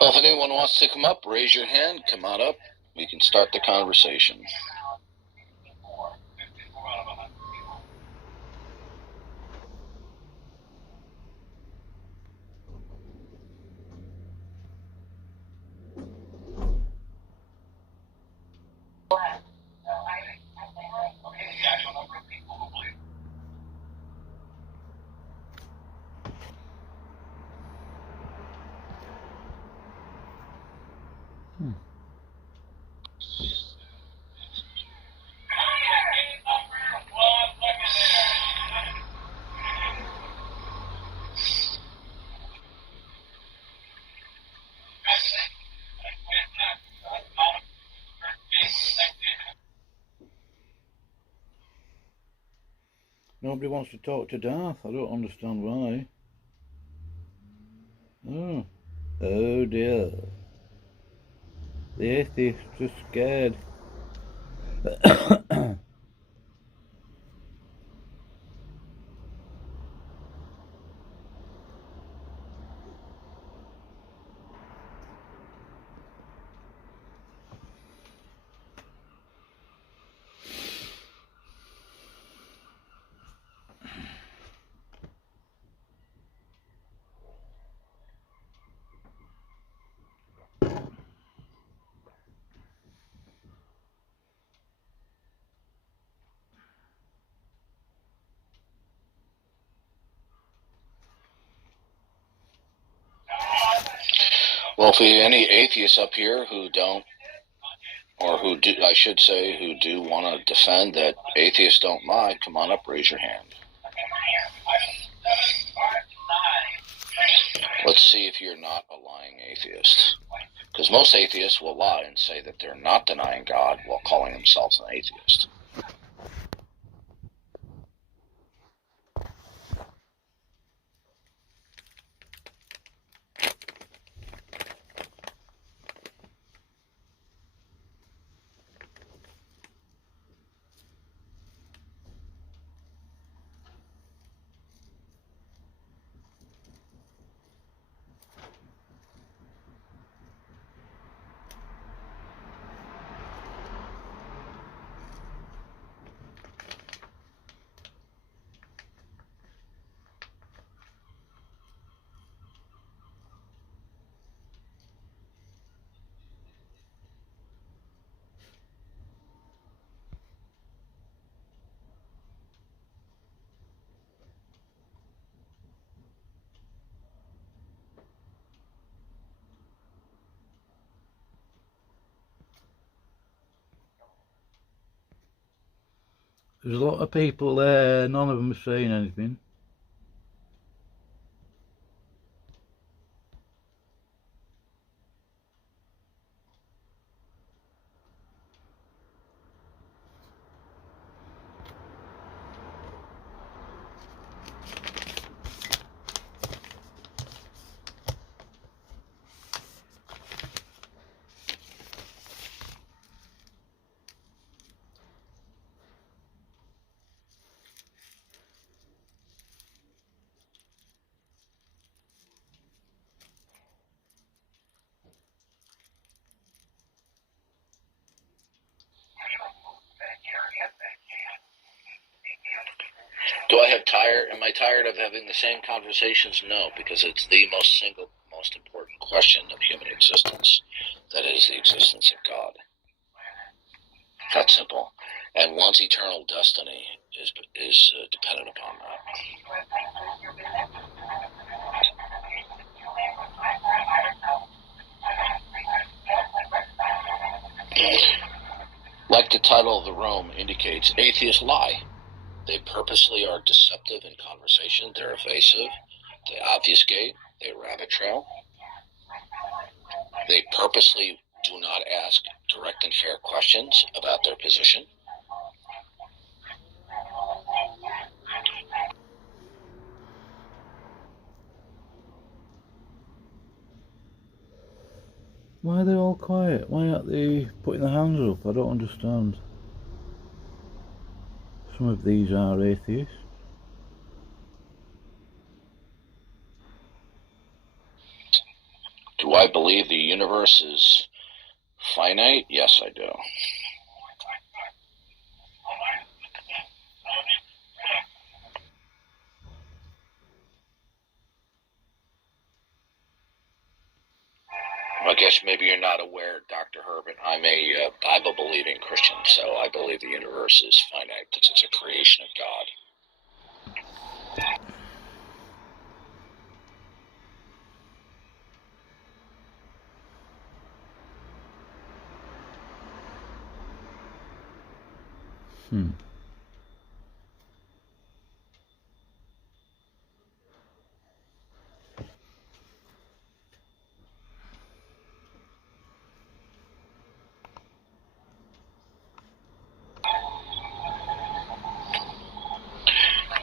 Well, if anyone wants to come up, raise your hand, come on up. We can start the conversation. Nobody wants to talk to Darth. I don't understand why. Oh. Oh dear. The atheists are scared. Well, if we any atheists up here who don't, or who do, I should say, who do want to defend that atheists don't lie, come on up, raise your hand. Let's see if you're not a lying atheist. Because most atheists will lie and say that they're not denying God while calling themselves an atheist. There's a lot of people there, none of them are saying anything. Am I tired of having the same conversations? No, because it's the most important question of human existence. That is the existence of God. That simple. And one's eternal destiny is dependent upon that. Like the title of the room indicates, atheists lie. They purposely are deceptive in conversation. They're evasive. They obfuscate. They rabbit trail. They purposely do not ask direct and fair questions about their position. Why are they all quiet? Why aren't they putting their hands up? I don't understand. Some of these are atheists. Do I believe the universe is finite? Yes, I do. I guess maybe you're not aware, Dr. Herbert. I'm a Bible-believing Christian, so I believe the universe is finite because it's a creation of God.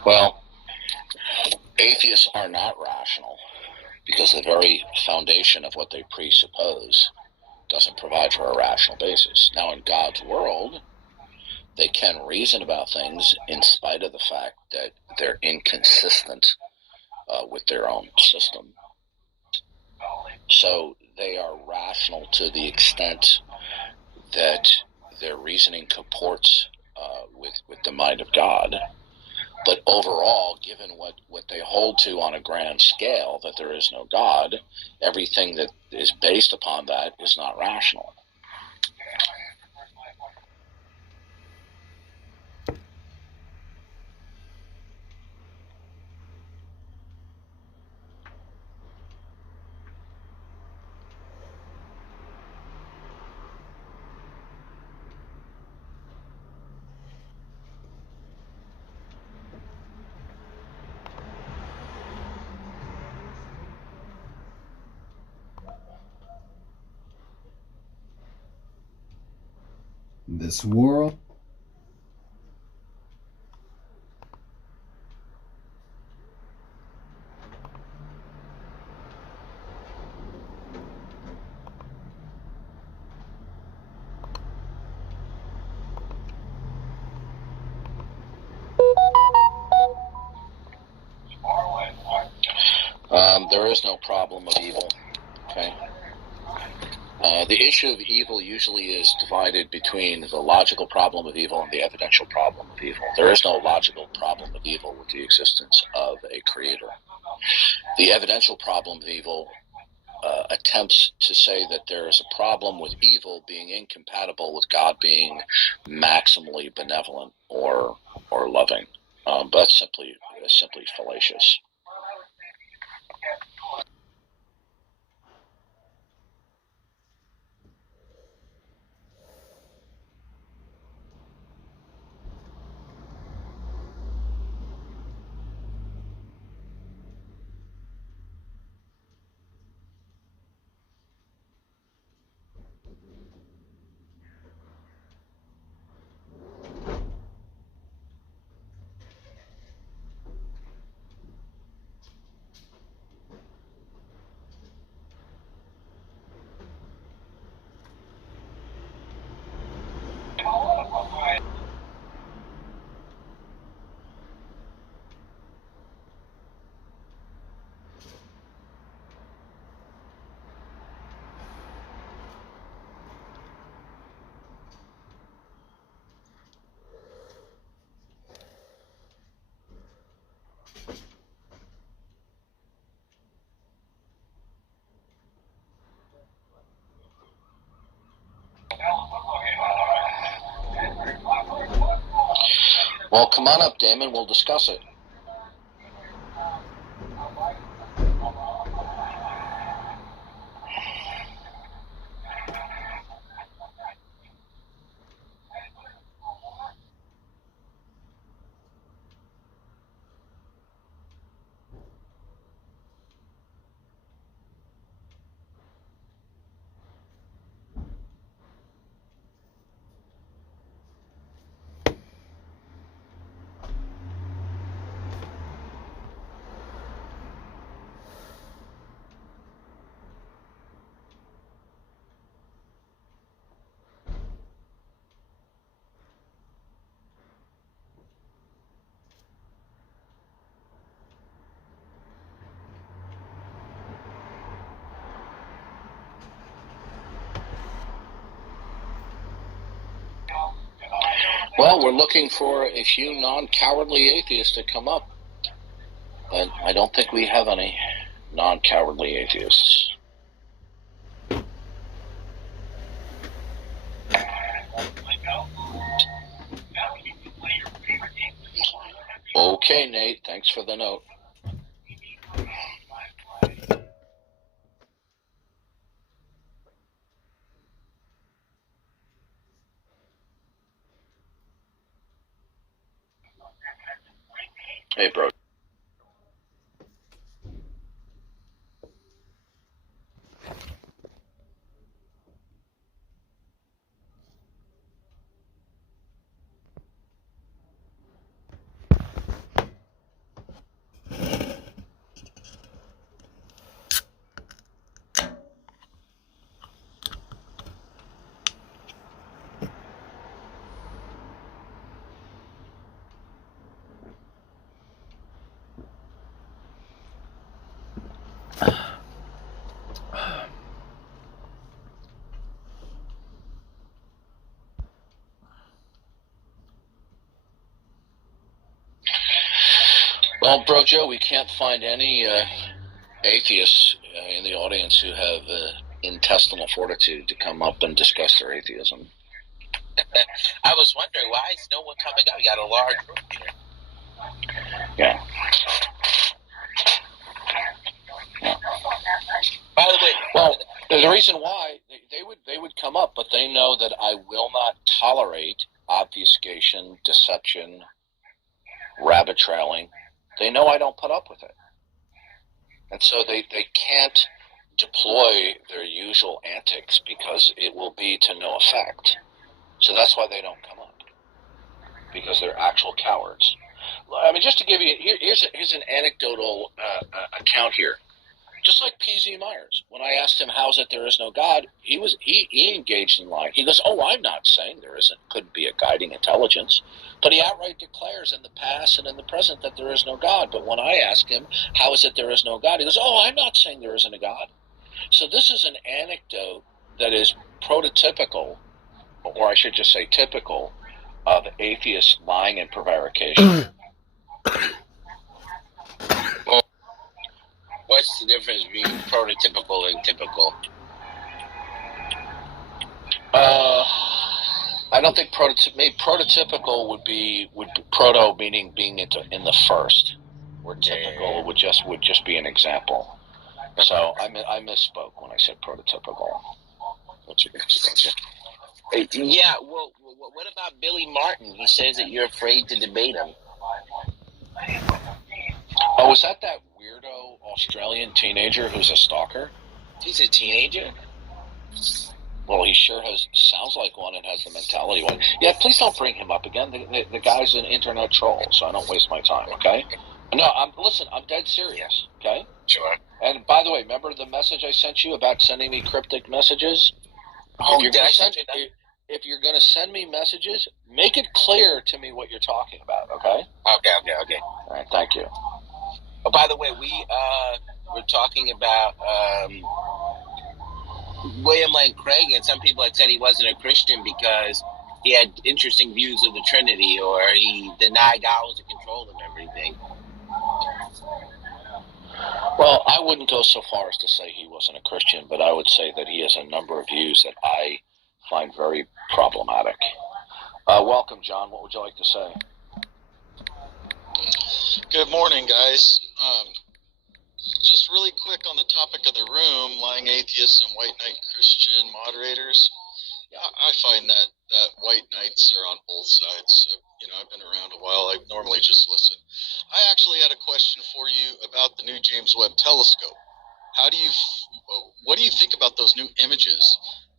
Well, atheists are not rational because the very foundation of what they presuppose doesn't provide for a rational basis. Now, in God's world, they can reason about things in spite of the fact that they're inconsistent with their own system. So they are rational to the extent that their reasoning comports with the mind of God. But overall, given what they hold to on a grand scale, that there is no God, everything that is based upon that is not rational. This world. There is no problem of evil. Okay. The issue of evil usually is divided between the logical problem of evil and the evidential problem of evil. There is no logical problem of evil with the existence of a creator. The evidential problem of evil attempts to say that there is a problem with evil being incompatible with God being maximally benevolent or loving. But that's simply fallacious. Well, come on up, Damon. We'll discuss it. we're looking for a few non-cowardly atheists to come up. But I don't think we have any non-cowardly atheists. Okay, Nate, thanks for the note. Hey, bro. Well, Bro Joe, we can't find any atheists in the audience who have intestinal fortitude to come up and discuss their atheism. I was wondering, why is no one coming up? You got a large group here. Yeah. By the way, well, the reason why they would come up, but they know that I will not tolerate obfuscation, deception, rabbit trailing. They know I don't put up with it. And so they can't deploy their usual antics because it will be to no effect. So that's why they don't come up, because they're actual cowards. I mean, just to give you, here's an anecdotal account here. Just like P.Z. Myers, when I asked him how's it there is no God, he engaged in lying. He goes, "Oh, I'm not saying there couldn't be a guiding intelligence," but he outright declares in the past and in the present that there is no God. But when I ask him how is it there is no God, he goes, "Oh, I'm not saying there isn't a God." So this is an anecdote that is prototypical, or I should just say typical, of atheist lying and prevarication. What's the difference between prototypical and typical? I don't think prototypical would be proto meaning being in the first, where typical would just be an example. So I misspoke when I said prototypical. Gotcha. Yeah. Well, what about Billy Martin? He says that you're afraid to debate him. Oh, was that weirdo Australian teenager who's a stalker? He's a teenager? Well, he sure sounds like one and has the mentality one. Yeah, please don't bring him up again. The guy's an internet troll, so I don't waste my time, okay? No, I'm dead serious, okay? Sure. And by the way, remember the message I sent you about sending me cryptic messages? Oh, if you're going to send me messages, make it clear to me what you're talking about, okay? Okay. All right, thank you. Oh, by the way, we're talking about William Lane Craig, and some people had said he wasn't a Christian because he had interesting views of the Trinity, or he denied God was in control of everything. Well, I wouldn't go so far as to say he wasn't a Christian, but I would say that he has a number of views that I find very problematic. Welcome, John. What would you like to say? Good morning, guys. Just really quick on the topic of the room, lying atheists and white knight Christian moderators. I find that white knights are on both sides. I've been around a while. I normally just listen. I actually had a question for you about the new James Webb Telescope. What do you think about those new images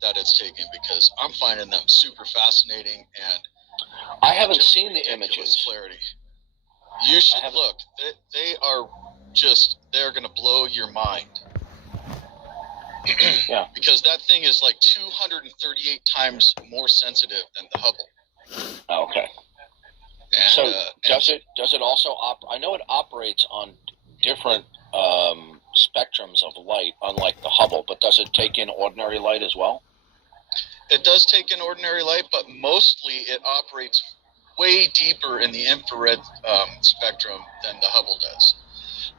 that it's taking? Because I'm finding them super fascinating and I haven't seen the images. Clarity. You should look. They are they're going to blow your mind. Yeah. Because that thing is like 238 times more sensitive than the Hubble. Okay. And, so does it also I know it operates on different spectrums of light, unlike the Hubble, but does it take in ordinary light as well? It does take in ordinary light, but mostly it operates way deeper in the infrared spectrum than the Hubble does.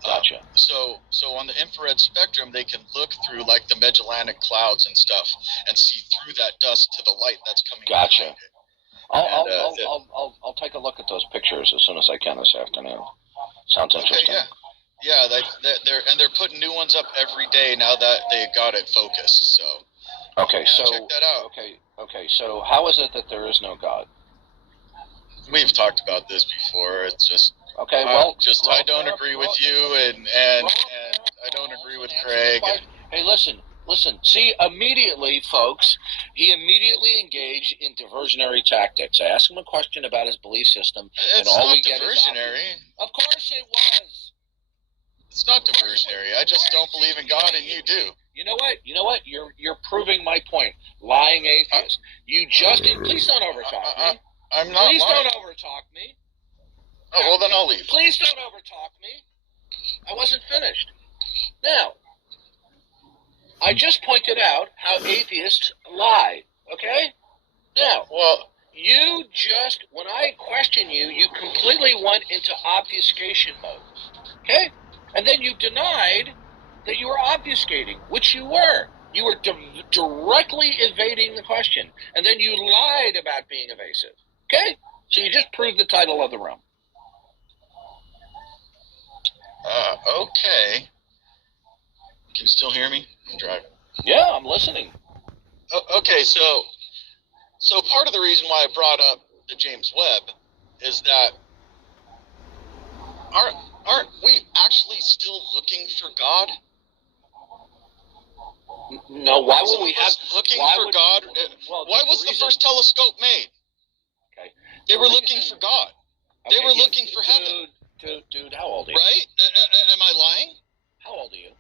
Gotcha. So on the infrared spectrum, they can look through like the Magellanic clouds and stuff and see through that dust to the light that's coming Gotcha. behind it. I'll take a look at those pictures as soon as I can this afternoon. Sounds interesting. Okay, yeah. They're putting new ones up every day now that they got it focused. So Okay, so check that out. Okay. So how is it that there is no God? We've talked about this before. It's just Okay. I don't agree with you, and I don't agree with Craig. Hey, listen. See, immediately, folks, he immediately engaged in diversionary tactics. I asked him a question about his belief system, and all we get is diversionary. Of course it was. It's not diversionary. I just don't believe in God, and you do. You know what? You're proving my point. Lying atheist. Please don't overtalk me. I'm not Please lying. don't overtalk me. Oh, well, then I'll leave. Please don't overtalk me. I wasn't finished. Now, I just pointed out how atheists lie, okay? Now, when I question you, you completely went into obfuscation mode, okay? And then you denied that you were obfuscating, which you were. You were directly evading the question, and then you lied about being evasive, okay? So you just proved the title of the room. Okay. Can you still hear me? I'm driving. Yeah, I'm listening. Okay, so part of the reason why I brought up the James Webb is that aren't we actually still looking for God? No, why would we have looking for God? Why was the first telescope made? Okay, they were looking for God. They were looking for heaven. Dude, how old are you? Right? Am I lying? How old are you?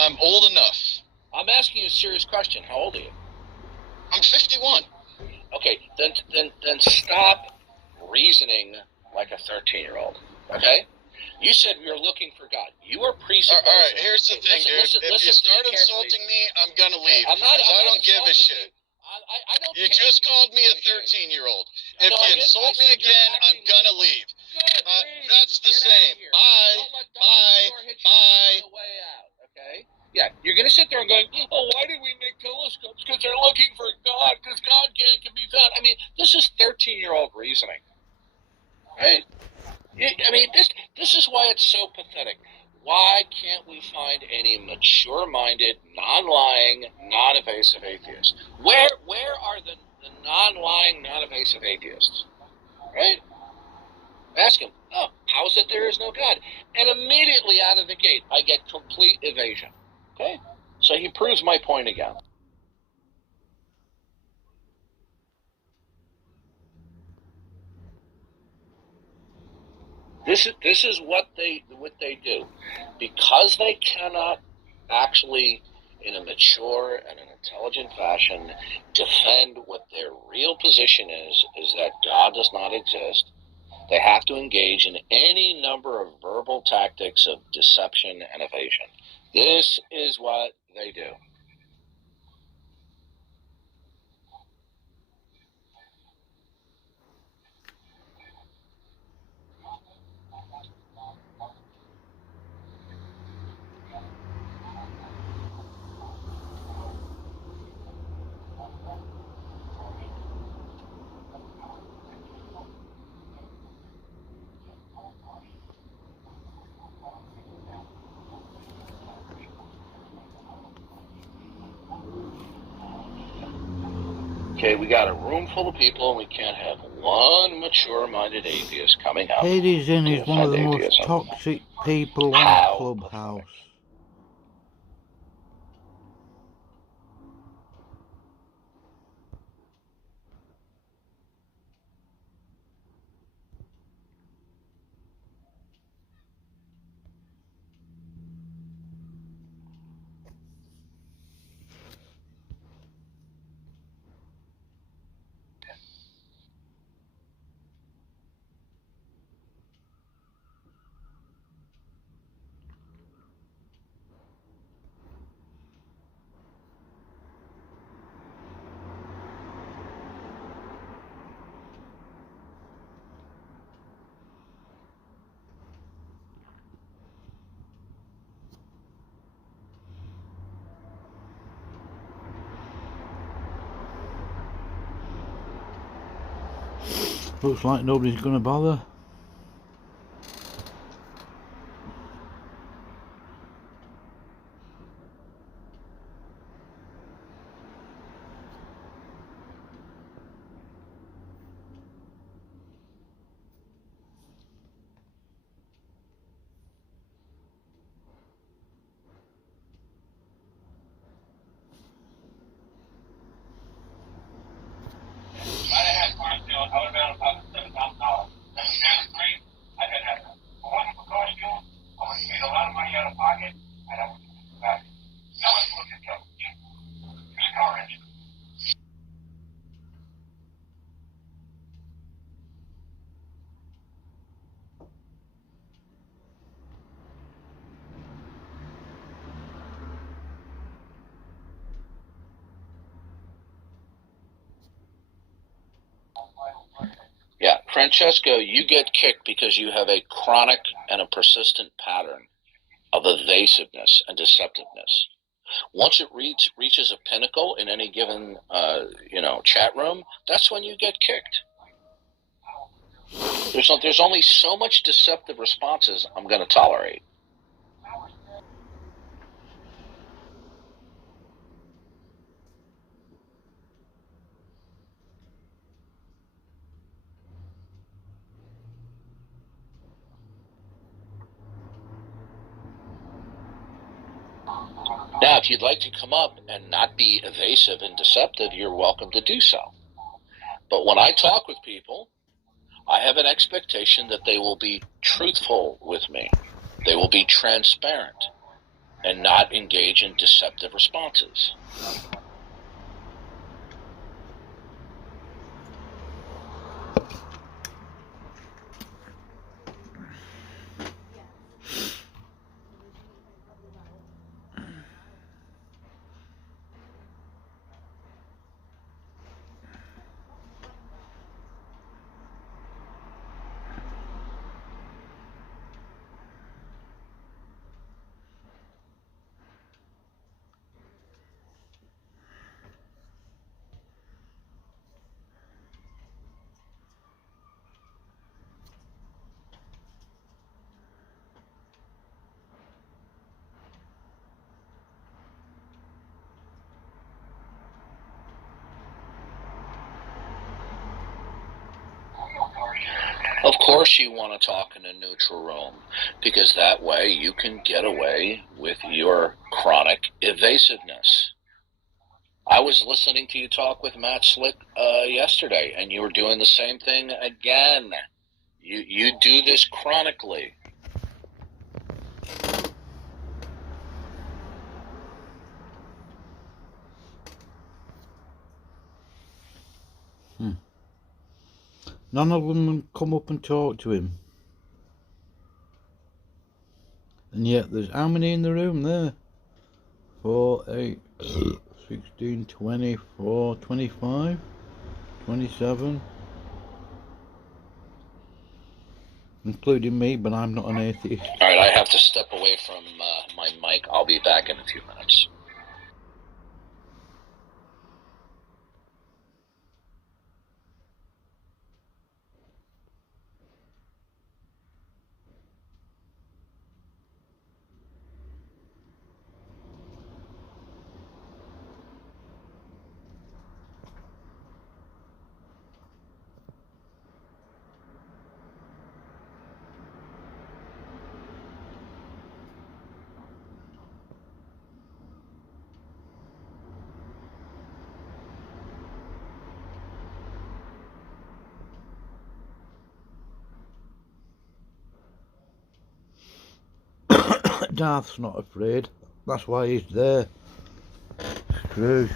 I'm old enough. I'm asking you a serious question. How old are you? I'm 51. Okay, then stop reasoning like a 13-year-old. Okay? You said we were looking for God. You are presupposing. All right, here's the thing, dude. If you start insulting me, I'm gonna leave. I don't give a shit. I don't You just called me a 13-year-old. If you insult me again, I'm gonna leave. That's the same. Bye. Okay? Yeah, you're going to sit there and go, oh, why did we make telescopes? Because they're looking for God, because God can be found. I mean, this is 13-year-old reasoning. Right? I mean, this is why it's so pathetic. Why can't we find any mature-minded, non-lying, non-evasive atheists? Where are the non-lying, non-evasive atheists? Right? Ask him, oh, how is it there is no God? And immediately out of the gate, I get complete evasion. Okay? So he proves my point again. This is what they do. Because they cannot actually, in a mature and an intelligent fashion, defend what their real position is that God does not exist. They have to engage in any number of verbal tactics of deception and evasion. This is what they do. Okay, we got a room full of people, and we can't have one mature-minded atheist coming up. Hades in is one of the most atheism. toxic people on Clubhouse. Looks like nobody's gonna bother. Yeah, Francesco, you get kicked because you have a chronic and a persistent pattern of evasiveness and deceptiveness. Once it reaches a pinnacle in any given chat room, that's when you get kicked. There's only so much deceptive responses I'm going to tolerate. Now, if you'd like to come up and not be evasive and deceptive, you're welcome to do so. But when I talk with people, I have an expectation that they will be truthful with me. They will be transparent and not engage in deceptive responses. Of course you want to talk in a neutral room, because that way you can get away with your chronic evasiveness. I was listening to you talk with Matt Slick yesterday, and you were doing the same thing again. You do this chronically. None of them come up and talk to him. And yet there's how many in the room there? 4, 8, 16, 24, 25, 27. Including me, but I'm not an atheist. All right, I have to step away from my mic. I'll be back in a few minutes. Darth's not afraid. That's why he's there. Screw.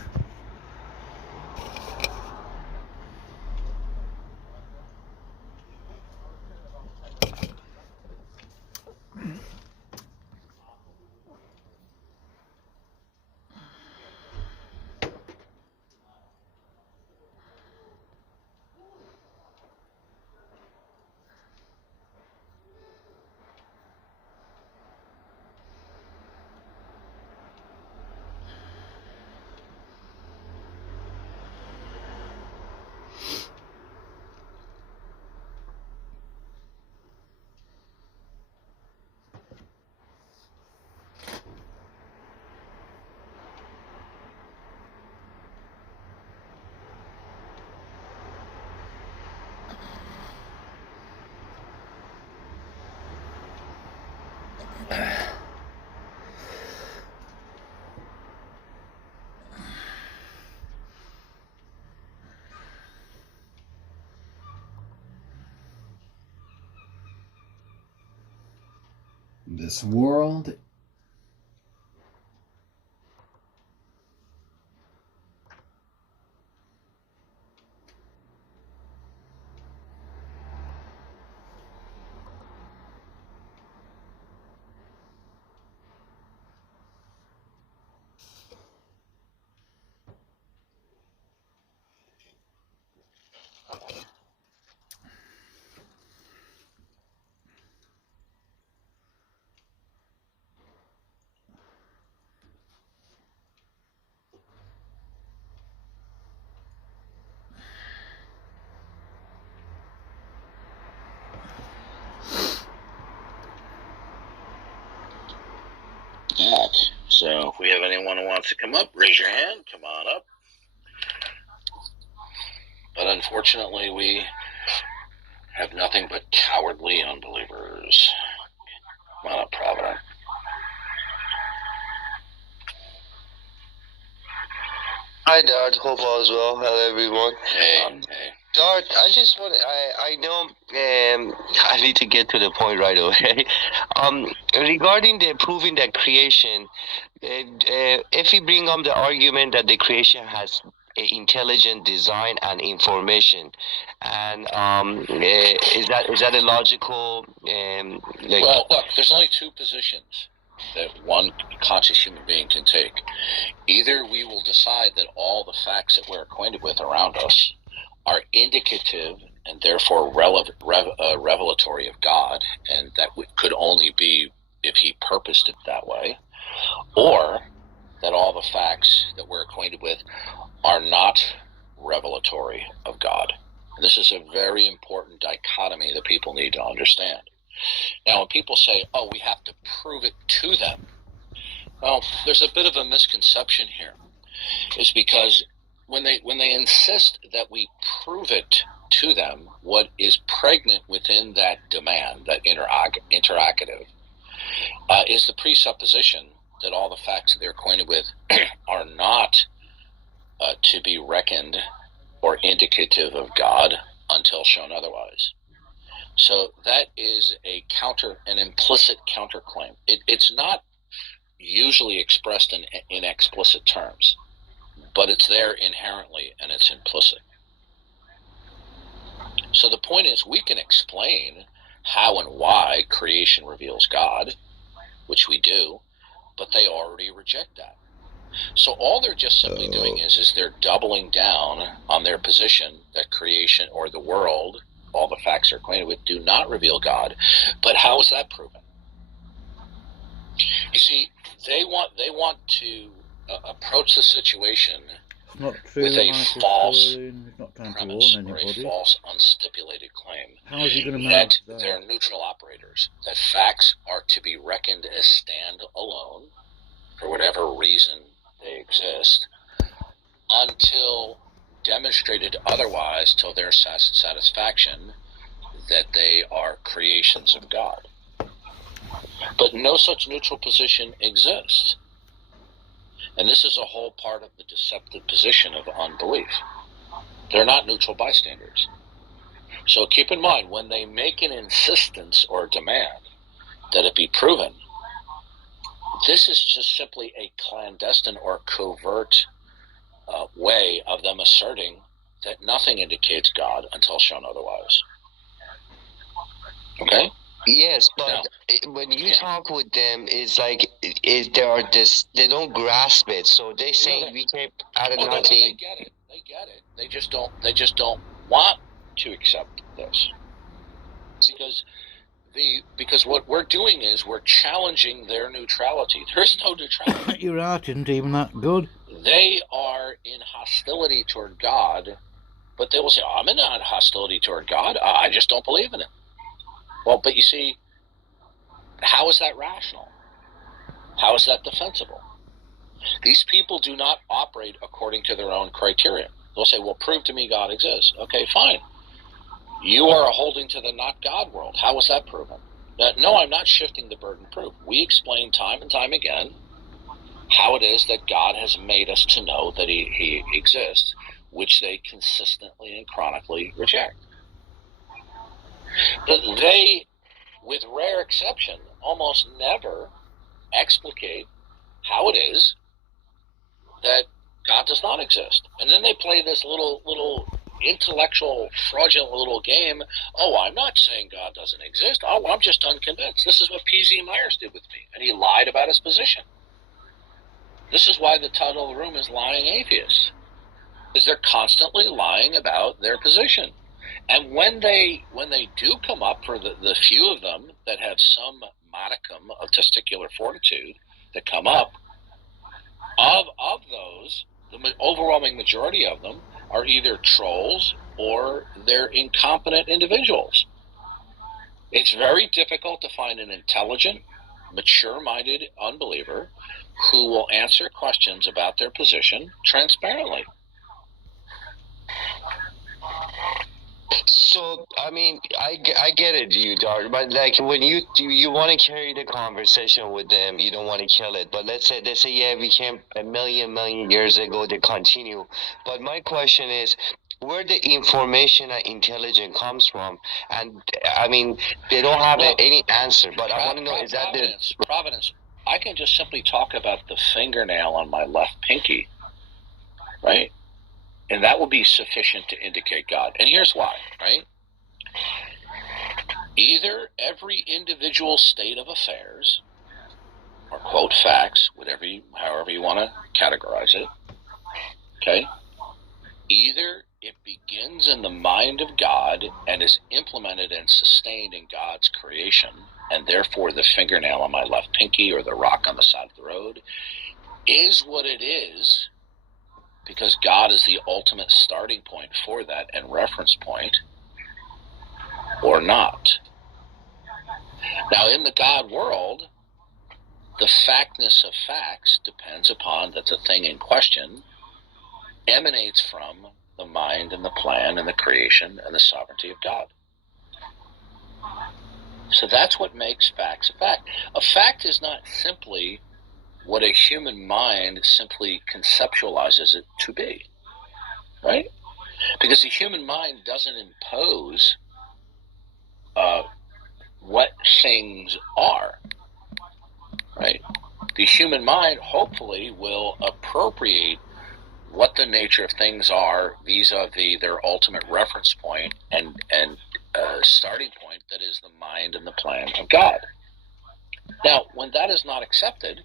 This world back. So if we have anyone who wants to come up, raise your hand. Come on up. But unfortunately, we have nothing but cowardly unbelievers. Come on up, Provident. Hi, Dart. Hope all is well. Hello, everyone. Hey. Dart, I just want I know I need to get to the point right away. Regarding the proving that creation, if we bring up the argument that the creation has intelligent design and information, and is that a logical Well, look, there's only two positions that one conscious human being can take. Either we will decide that all the facts that we're acquainted with around us are indicative and therefore revelatory of God, and that could only be if he purposed it that way, or that all the facts that we're acquainted with are not revelatory of God. And this is a very important dichotomy that people need to understand. Now, when people say, oh, we have to prove it to them, well, there's a bit of a misconception here. It's because when they insist that we prove it to them, what is pregnant within that demand, that interrogative, is the presupposition that all the facts that they're acquainted with are not to be reckoned or indicative of God until shown otherwise. So that is an implicit counterclaim. It's not usually expressed in explicit terms, but it's there inherently and it's implicit. So the point is, we can explain how and why creation reveals God, which we do, but they already reject that. So all they're just simply doing is they're doubling down on their position that creation or the world, all the facts they're acquainted with, do not reveal God. But how is that proven? You see, they want to approach the situation it's not true, with a false it's not trying to warn premise or a anybody. false unstipulated claim How is he going to that manage that? they're neutral operators, that facts are to be reckoned as stand alone for whatever reason they exist until demonstrated otherwise, till their satisfaction that they are creations of God. But no such neutral position exists. And this is a whole part of the deceptive position of unbelief. They're not neutral bystanders. So keep in mind, when they make an insistence or demand that it be proven, this is just simply a clandestine or covert way of them asserting that nothing indicates God until shown otherwise. Okay? Yes, but when you talk with them, it's like they don't grasp it. So they say we can't out of nothing. They get it. They get it. They just don't want to accept this because what we're doing is we're challenging their neutrality. There's no neutrality. Your art isn't even that good. They are in hostility toward God, but they will say, I'm in hostility toward God. I just don't believe in it. Well, but you see, how is that rational? How is that defensible? These people do not operate according to their own criteria. They'll say, well, prove to me God exists. Okay, fine. You are holding to the not God world. How is that proven? No, I'm not shifting the burden of proof. We explain time and time again how it is that God has made us to know that he exists, which they consistently and chronically reject. But they, with rare exception, almost never explicate how it is that God does not exist. And then they play this little intellectual, fraudulent little game. Oh, I'm not saying God doesn't exist. Oh, I'm just unconvinced. This is what P.Z. Myers did with me. And he lied about his position. This is why the title of the room is Lying Atheists. Is they're constantly lying about their position. And when they do come up, for the few of them that have some modicum of testicular fortitude that come up, of those, the overwhelming majority of them are either trolls or they're incompetent individuals. It's very difficult to find an intelligent, mature-minded unbeliever who will answer questions about their position transparently. So, I mean, I get it, you, Dart, but like when you want to carry the conversation with them, you don't want to kill it. But let's say they say, yeah, we came a million years ago, they continue. But my question is, where the information and intelligence comes from? And I mean, they don't have any answer. But I want to know, is that Providence? I can just simply talk about the fingernail on my left pinky, right? And that will be sufficient to indicate God. And here's why, right? Either every individual state of affairs, or quote facts, however you want to categorize it, okay? Either it begins in the mind of God and is implemented and sustained in God's creation, and therefore the fingernail on my left pinky or the rock on the side of the road is what it is, because God is the ultimate starting point for that and reference point, or not. Now, in the God world, the factness of facts depends upon that the thing in question emanates from the mind and the plan and the creation and the sovereignty of God. So that's what makes facts a fact. A fact is not simply what a human mind simply conceptualizes it to be, right? Because the human mind doesn't impose what things are, right? The human mind hopefully will appropriate what the nature of things are vis-a-vis their ultimate reference point and starting point, that is the mind and the plan of God. Now, when that is not accepted,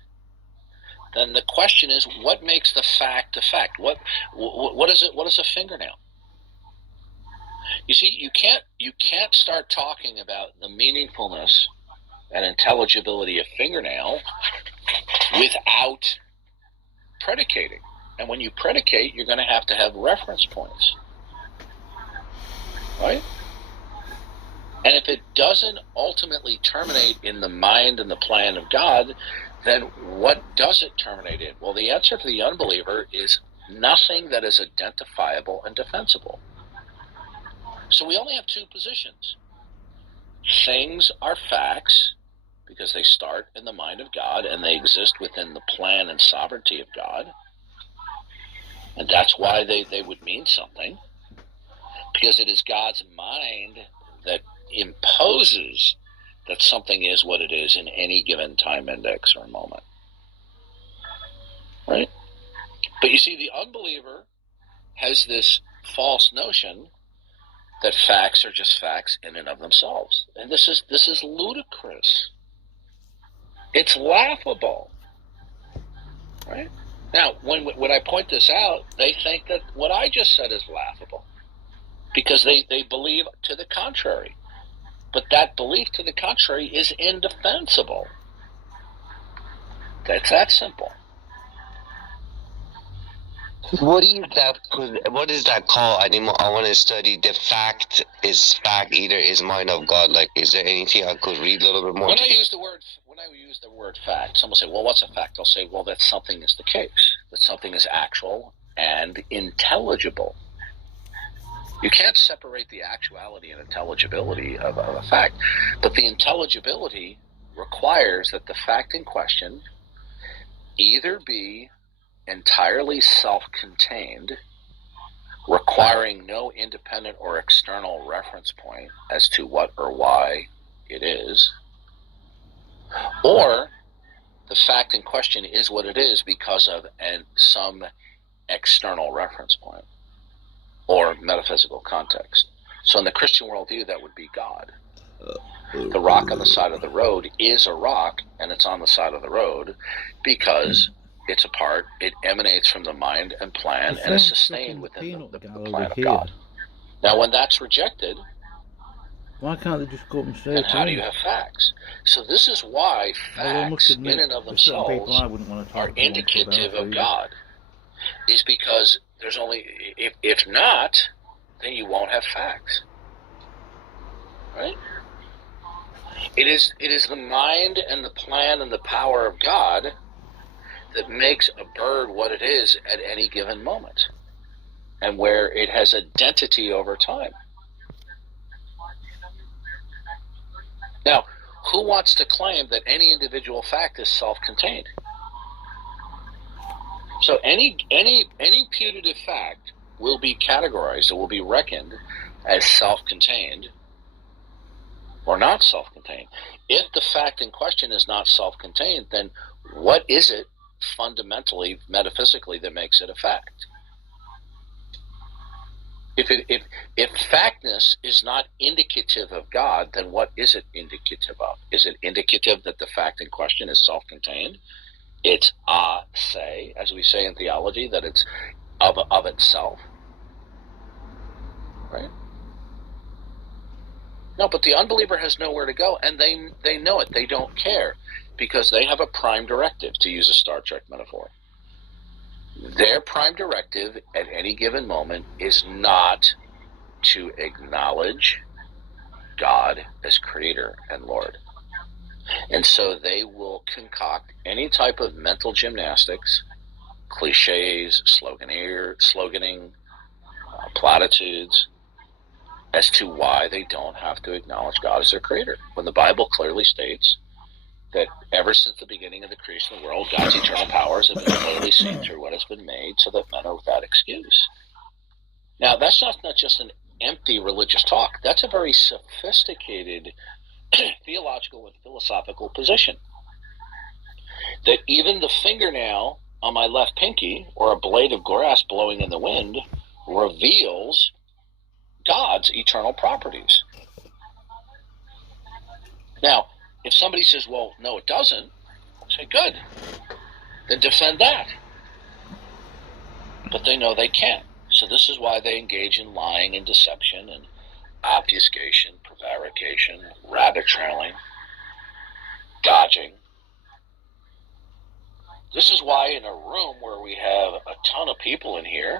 then the question is, what makes the fact a fact? What is it? What is a fingernail? You see, you can't start talking about the meaningfulness and intelligibility of fingernail without predicating. And when you predicate, you're going to have reference points, right? And if it doesn't ultimately terminate in the mind and the plan of God, then what does it terminate in? Well, the answer for the unbeliever is nothing that is identifiable and defensible. So we only have two positions. Things are facts because they start in the mind of God and they exist within the plan and sovereignty of God. And that's why they would mean something, because it is God's mind that imposes that something is what it is in any given time index or moment. Right? But you see, the unbeliever has this false notion that facts are just facts in and of themselves. And this is ludicrous. It's laughable. Right? Now, when I point this out, they think that what I just said is laughable because they believe to the contrary. But that belief to the contrary is indefensible. That's that simple. What is that called? I want to study the fact is fact, either is mind of God. Like, is there anything I could read a little bit more? When I use the word fact, someone will say, well, what's a fact? I'll say, well, that something is the case, that something is actual and intelligible. You can't separate the actuality and intelligibility of a fact, but the intelligibility requires that the fact in question either be entirely self-contained, requiring no independent or external reference point as to what or why it is, Or the fact in question is what it is because of some external reference point or metaphysical context. So in the Christian worldview, that would be God. The rock on the side of the road is a rock, and it's on the side of the road because it emanates from the mind and plan, and is sustained within the plan of God. Now, when that's rejected, why can't they just go up and say then how do you have facts? So this is why facts in and of themselves are indicative of God. Is because there's only, if not, then you won't have facts. Right? It is the mind and the plan and the power of God that makes a bird what it is at any given moment, and where it has identity over time. Now, who wants to claim that any individual fact is self-contained? So any putative fact will be categorized, or will be reckoned as self-contained or not self-contained. If the fact in question is not self-contained, then what is it fundamentally, metaphysically, that makes it a fact? If factness is not indicative of God, then what is it indicative of? Is it indicative that the fact in question is self-contained? It's se, as we say in theology, that it's of itself, right? No, but the unbeliever has nowhere to go, and they know it. They don't care, because they have a prime directive, to use a Star Trek metaphor. Their prime directive at any given moment is not to acknowledge God as creator and Lord. And so they will concoct any type of mental gymnastics, cliches, sloganing, platitudes, as to why they don't have to acknowledge God as their creator, when the Bible clearly states that ever since the beginning of the creation of the world, God's eternal powers have been clearly seen through what has been made, so that men are without excuse. Now, that's not just an empty religious talk. That's a very sophisticated theological and philosophical position. That even the fingernail on my left pinky, or a blade of grass blowing in the wind, reveals God's eternal properties. Now, if somebody says, well, no, it doesn't, I'll say, good. Then defend that. But they know they can't. So this is why they engage in lying and deception and obfuscation, prevarication, rabbit trailing, dodging. This is why in a room where we have a ton of people in here,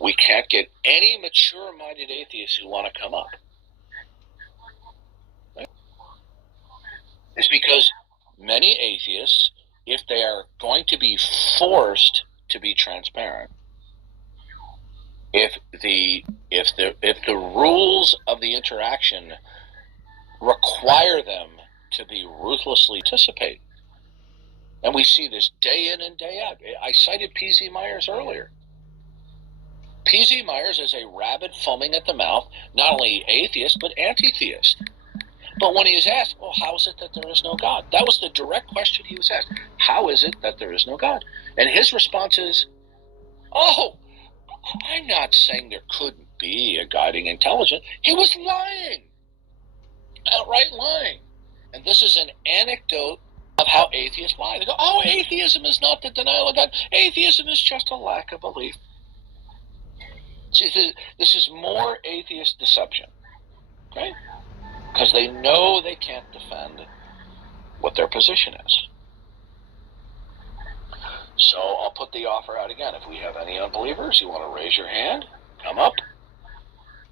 we can't get any mature-minded atheists who want to come up. Right? It's because many atheists, if they are going to be forced to be transparent, if the rules of the interaction require them to be ruthlessly participate, and we see this day in and day out. I cited P.Z. Myers earlier. P.Z. Myers is a rabid, foaming at the mouth, not only atheist, but anti-theist. But when he was asked, well, how is it that there is no God? That was the direct question he was asked. How is it that there is no God? And his response is, oh, I'm not saying there couldn't be a guiding intelligence. He was lying. Outright lying. And this is an anecdote of how atheists lie. They go, oh, atheism is not the denial of God. Atheism is just a lack of belief. See, this is more atheist deception, okay? Because they know they can't defend what their position is. So I'll put the offer out again. If we have any unbelievers, you want to raise your hand, come up.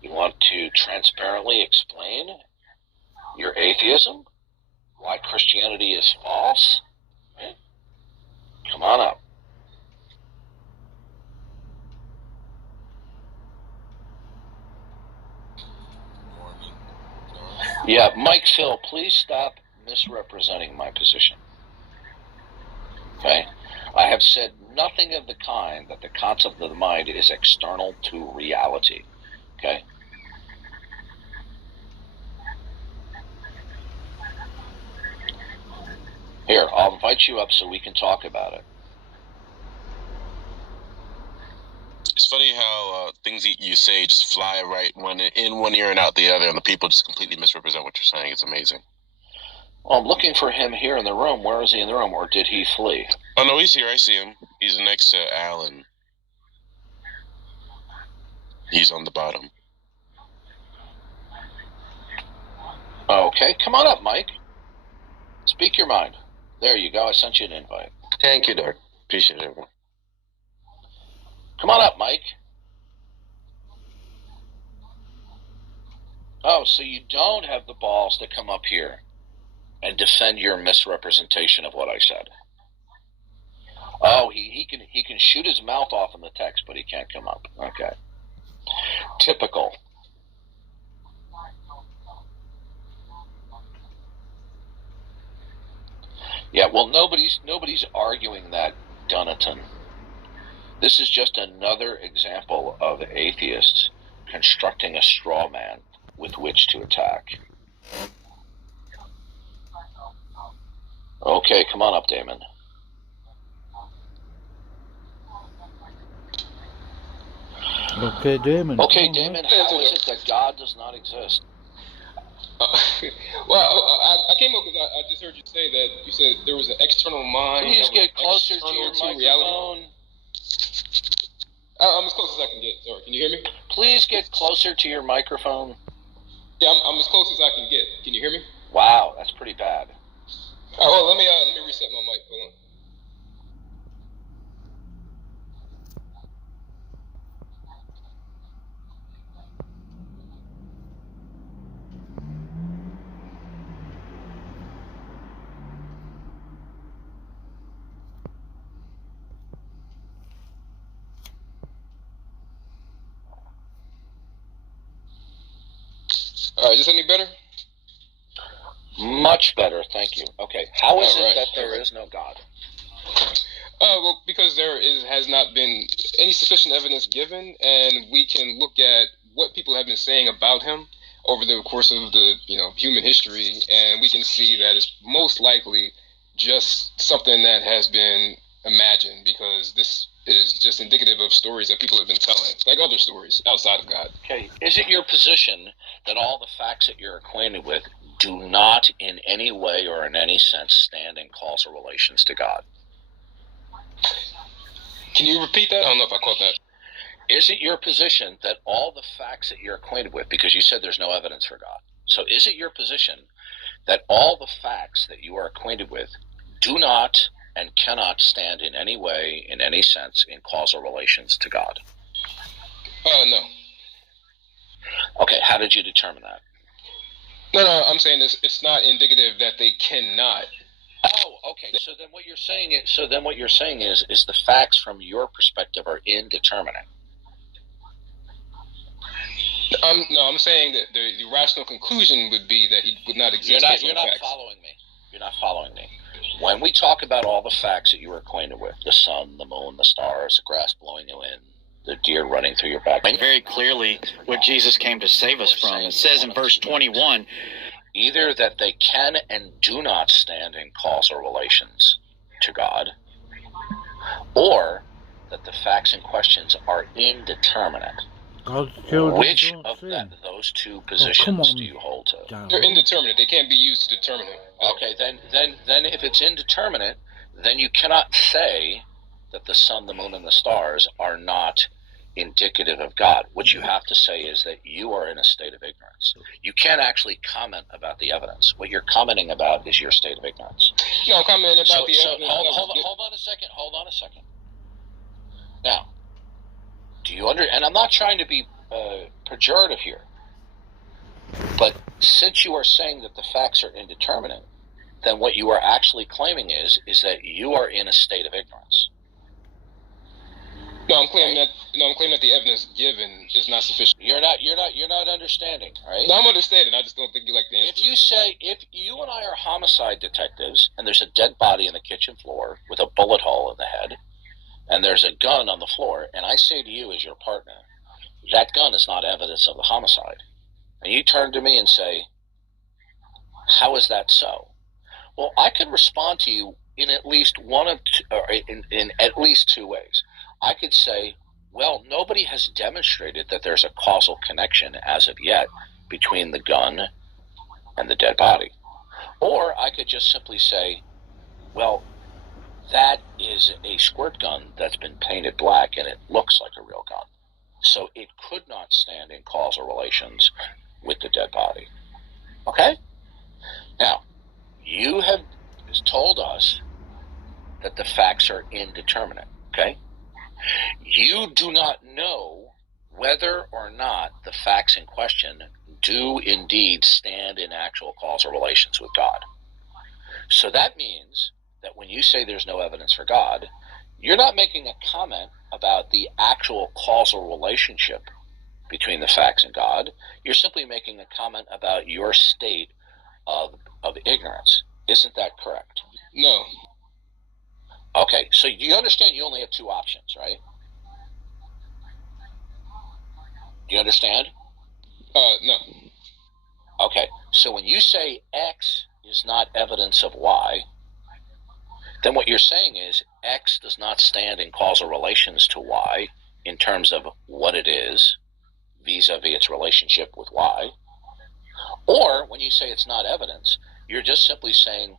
You want to transparently explain your atheism, why Christianity is false, right? Come on up. Yeah, Mike Phil, please stop misrepresenting my position. Okay? I have said nothing of the kind that the concept of the mind is external to reality. Okay? Here, I'll invite you up so we can talk about it. It's funny how things you say just fly right in one ear and out the other, and the people just completely misrepresent what you're saying. It's amazing. Well, I'm looking for him here in the room. Where is he in the room, or did he flee? Oh, no, he's here. I see him. He's next to Alan. He's on the bottom. Okay, come on up, Mike. Speak your mind. There you go. I sent you an invite. Thank you, Doc. Appreciate it. Come on up, Mike. Oh, so you don't have the balls to come up here and defend your misrepresentation of what I said. Oh, he can shoot his mouth off in the text, but he can't come up. Okay. Typical. Yeah, well, nobody's arguing that, Dunnington. This is just another example of atheists constructing a straw man with which to attack. Okay, come on up, Damon. Okay, Damon. Okay, Damon, how is it that God does not exist? Well, I came up because I just heard you say that you said there was an external mind. Please get closer to your microphone. Reality. I'm as close as I can get. Sorry, can you hear me? Please get closer to your microphone. Yeah, I'm as close as I can get. Can you hear me? Wow, that's pretty bad. All right, well, let me reset my mic. Hold on. All right, is this any better? Much better, thank you. Okay, how is it that there is no God? Well, because has not been any sufficient evidence given, and we can look at what people have been saying about him over the course of the human history, and we can see that it's most likely just something that has been imagined, because this is just indicative of stories that people have been telling, like other stories outside of God. Okay, is it your position that all the facts that you're acquainted with do not in any way or in any sense stand in causal relations to God? Can you repeat that? I don't know if I caught that. Is it your position that all the facts that you're acquainted with, because you said there's no evidence for God, so is it your position that all the facts that you are acquainted with do not and cannot stand in any way, in any sense, in causal relations to God? No. Okay, how did you determine that? No, I'm saying it's not indicative that they cannot. Oh, okay. So then what you're saying is the facts from your perspective are indeterminate. I'm saying that the rational conclusion would be that he would not exist. You're not following me. You're not following me. When we talk about all the facts that you are acquainted with, the sun, the moon, the stars, the grass blowing you in, the deer running through your back. Very clearly what Jesus came to save us from. It says in verse 21, either that they can and do not stand in causal relations to God, or that the facts and questions are indeterminate. Which of those two positions do you hold to? They're indeterminate. They can't be used to determine it. Okay, then if it's indeterminate, then you cannot say that the sun, the moon, and the stars are not indicative of God. What you have to say is that you are in a state of ignorance. You can't actually comment about the evidence. What you're commenting about is your state of ignorance. No, I'm commenting about the evidence. Hold on a second. Now, do you and I'm not trying to be pejorative here, but since you are saying that the facts are indeterminate, then what you are actually claiming is that you are in a state of ignorance. No, I'm claiming that the evidence given is not sufficient. You're not understanding, right? No, I'm understanding. I just don't think you like the answer. If you and I are homicide detectives, and there's a dead body in the kitchen floor with a bullet hole in the head, and there's a gun on the floor, and I say to you as your partner, that gun is not evidence of the homicide. And you turn to me and say, how is that so? Well, I could respond to you in at least one of two, or in at least two ways. I could say, well, nobody has demonstrated that there's a causal connection as of yet between the gun and the dead body. Or I could just simply say, well, that is a squirt gun that's been painted black and it looks like a real gun. So it could not stand in causal relations with the dead body. Okay? Now, you have told us that the facts are indeterminate. Okay? You do not know whether or not the facts in question do indeed stand in actual causal relations with God. So that means that when you say there's no evidence for God, you're not making a comment about the actual causal relationship between the facts and God. You're simply making a comment about your state of ignorance. Isn't that correct? No. Okay, so you understand you only have two options, right? Do you understand? No. Okay, so when you say X is not evidence of Y, then what you're saying is X does not stand in causal relations to Y in terms of what it is vis-a-vis its relationship with Y. Or when you say it's not evidence, you're just simply saying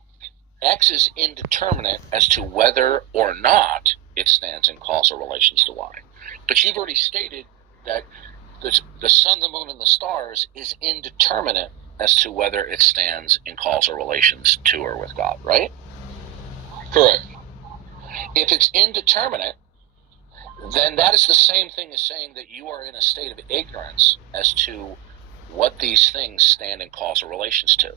X is indeterminate as to whether or not it stands in causal relations to Y. But you've already stated that the sun, the moon, and the stars is indeterminate as to whether it stands in causal relations to or with God, right? Correct. If it's indeterminate, then that is the same thing as saying that you are in a state of ignorance as to what these things stand in causal relations to.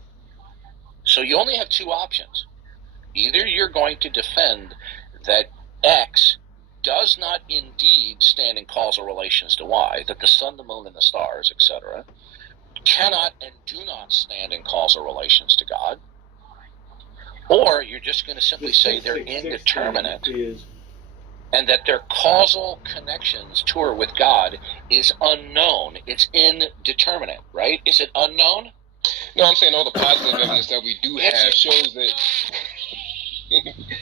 So you only have two options. Either you're going to defend that X does not indeed stand in causal relations to Y, that the sun, the moon, and the stars, etc., cannot and do not stand in causal relations to God, or you're just going to simply say they're indeterminate and that their causal connections to or with God is unknown. It's indeterminate, right? Is it unknown? No, I'm saying all the positive evidence that we do have shows that.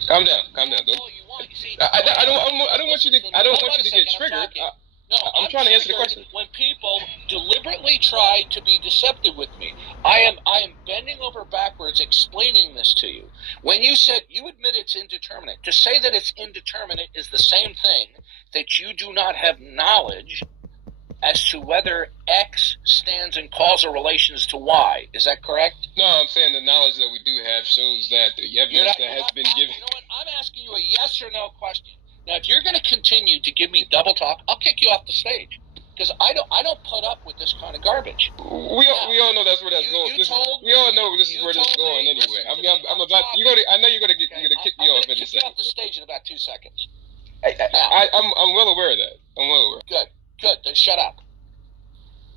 Calm down. I don't want you to get triggered. I'm trying to answer the question. When people deliberately try to be deceptive with me, I am bending over backwards explaining this to you. When you said you admit it's indeterminate, to say that it's indeterminate is the same thing that you do not have knowledge as to whether X stands in causal relations to Y. Is that correct? No, I'm saying the knowledge that we do have shows that the evidence that has been given. You know what? I'm asking you a yes or no question. Now, if you're going to continue to give me double talk, I'll kick you off the stage because I don't put up with this kind of garbage. We all know that's where that's going. We all know this is where this is going anyway. I know you're gonna kick me off in a second. Kick you off the stage in about 2 seconds. I'm well aware of that. I'm well aware. Good. Then shut up.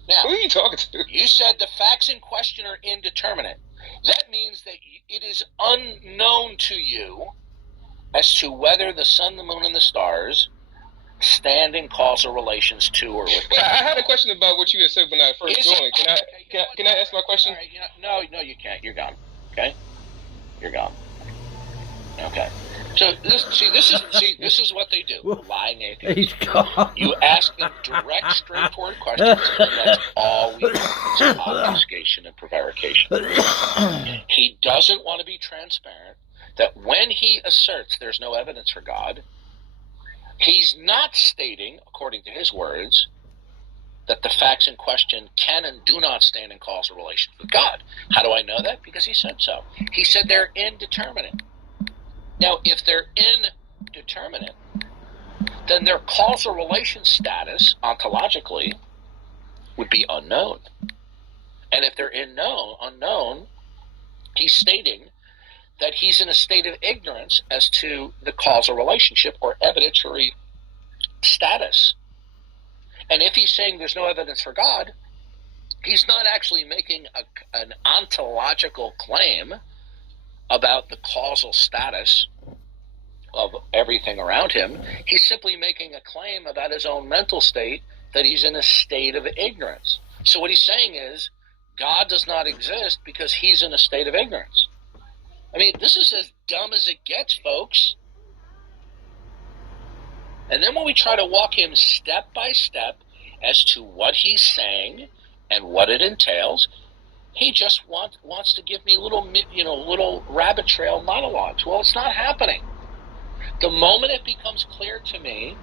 Now, who are you talking to? You said the facts in question are indeterminate. That means that it is unknown to you as to whether the sun, the moon, and the stars stand in causal relations to or with God. I had a question about what you had said when I first joined. Can I ask my question? All right, no, you can't. You're gone. Okay? You're gone. Okay. So this is what they do. Lying atheists. He's gone. You ask them direct, straightforward questions, and that's all we do. It's obfuscation and prevarication. He doesn't want to be transparent that when he asserts there's no evidence for God, he's not stating, according to his words, that the facts in question can and do not stand in causal relation with God. How do I know that? Because he said so. He said they're indeterminate. Now, if they're indeterminate, then their causal relation status, ontologically, would be unknown. And if they're unknown, he's stating that he's in a state of ignorance as to the causal relationship or evidentiary status. And if he's saying there's no evidence for God, he's not actually making an ontological claim about the causal status of everything around him. He's simply making a claim about his own mental state, that he's in a state of ignorance. So what he's saying is God does not exist because he's in a state of ignorance. I mean, this is as dumb as it gets, folks. And then when we try to walk him step by step as to what he's saying and what it entails, he just wants to give me little rabbit trail monologues. Well, it's not happening. The moment it becomes clear to me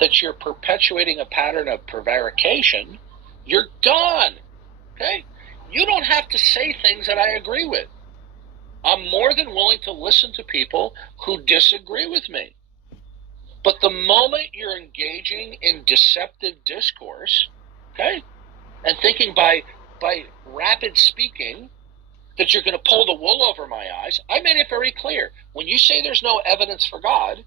that you're perpetuating a pattern of prevarication, you're gone. Okay? You don't have to say things that I agree with. I'm more than willing to listen to people who disagree with me. But the moment you're engaging in deceptive discourse, okay, and thinking by rapid speaking that you're going to pull the wool over my eyes, I made it very clear. When you say there's no evidence for God,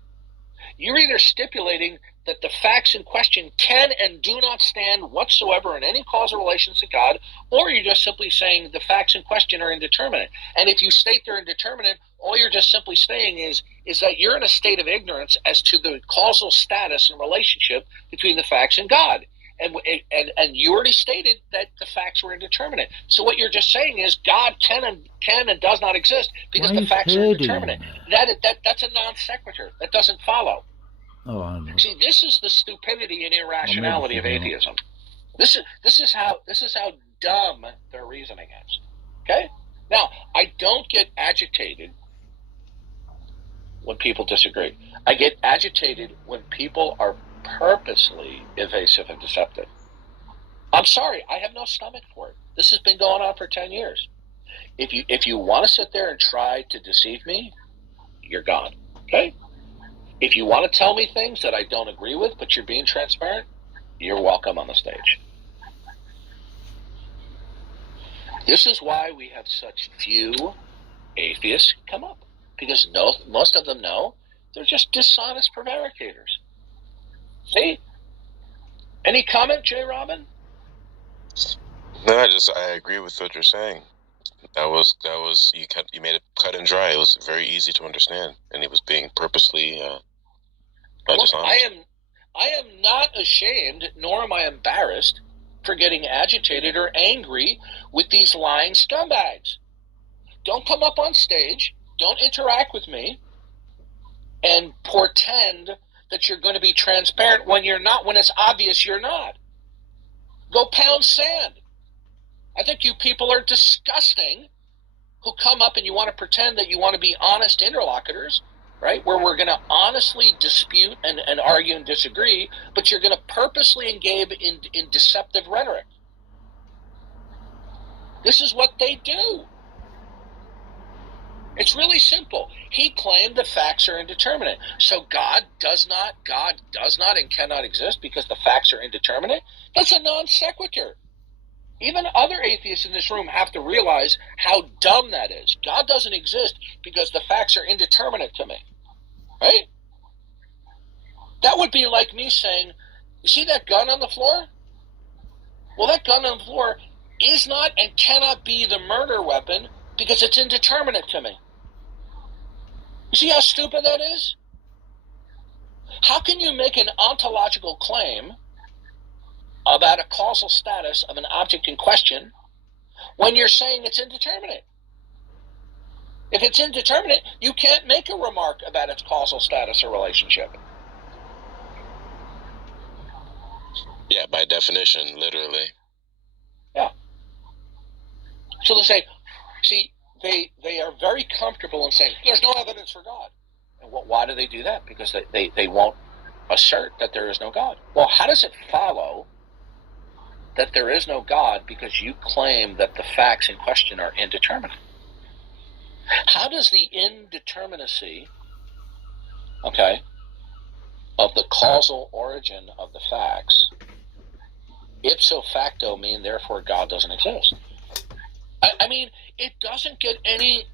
you're either stipulating that the facts in question can and do not stand whatsoever in any causal relations to God, or you're just simply saying the facts in question are indeterminate. And if you state they're indeterminate, all you're just simply saying is that you're in a state of ignorance as to the causal status and relationship between the facts and God. And you already stated that the facts were indeterminate. So what you're just saying is God can and does not exist because the facts are indeterminate. That's a non sequitur. That doesn't follow. Oh, I know. See, this is the stupidity and irrationality of atheism. This is how dumb their reasoning is. Okay? Now, I don't get agitated when people disagree. I get agitated when people are purposely evasive and deceptive. I'm sorry, I have no stomach for it. This has been going on for 10 years. If you want to sit there and try to deceive me, you're gone. Okay? If you want to tell me things that I don't agree with, but you're being transparent, you're welcome on the stage. This is why we have such few atheists come up. Because most of them know they're just dishonest prevaricators. See? Any comment, J. Robin? No, I agree with what you're saying. That was you made it cut and dry. It was very easy to understand, and he was being purposely dishonest. I am not ashamed, nor am I embarrassed for getting agitated or angry with these lying scumbags. Don't come up on stage, don't interact with me, and pretend that you're going to be transparent when you're not, when it's obvious you're not. Go pound sand. I think you people are disgusting who come up and you want to pretend that you want to be honest interlocutors, right? Where we're going to honestly dispute and argue and disagree, but you're going to purposely engage in deceptive rhetoric. This is what they do. It's really simple. He claimed the facts are indeterminate. So God does not and cannot exist because the facts are indeterminate? That's a non sequitur. Even other atheists in this room have to realize how dumb that is. God doesn't exist because the facts are indeterminate to me. Right? That would be like me saying, you see that gun on the floor? Well, that gun on the floor is not and cannot be the murder weapon because it's indeterminate to me. You see how stupid that is? How can you make an ontological claim about a causal status of an object in question when you're saying it's indeterminate? If it's indeterminate, you can't make a remark about its causal status or relationship. Yeah, by definition, literally. Yeah. So they say, see, they are very comfortable in saying, there's no evidence for God. And why do they do that? Because they won't assert that there is no God. Well, how does it follow that there is no God because you claim that the facts in question are indeterminate? How does the indeterminacy, okay, of the causal origin of the facts ipso facto mean therefore God doesn't exist? I mean, it doesn't get any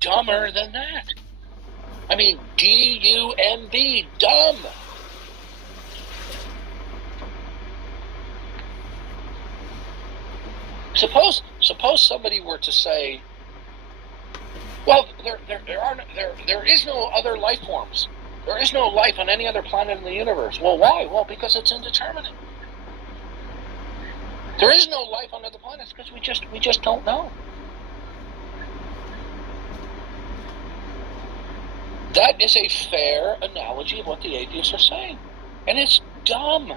dumber than that. I mean, D-U-M-B, dumb. Suppose somebody were to say, well, there is no other life forms. There is no life on any other planet in the universe. Well, why? Well, because it's indeterminate. There is no life on other planets because we just don't know. That is a fair analogy of what the atheists are saying. And it's dumb.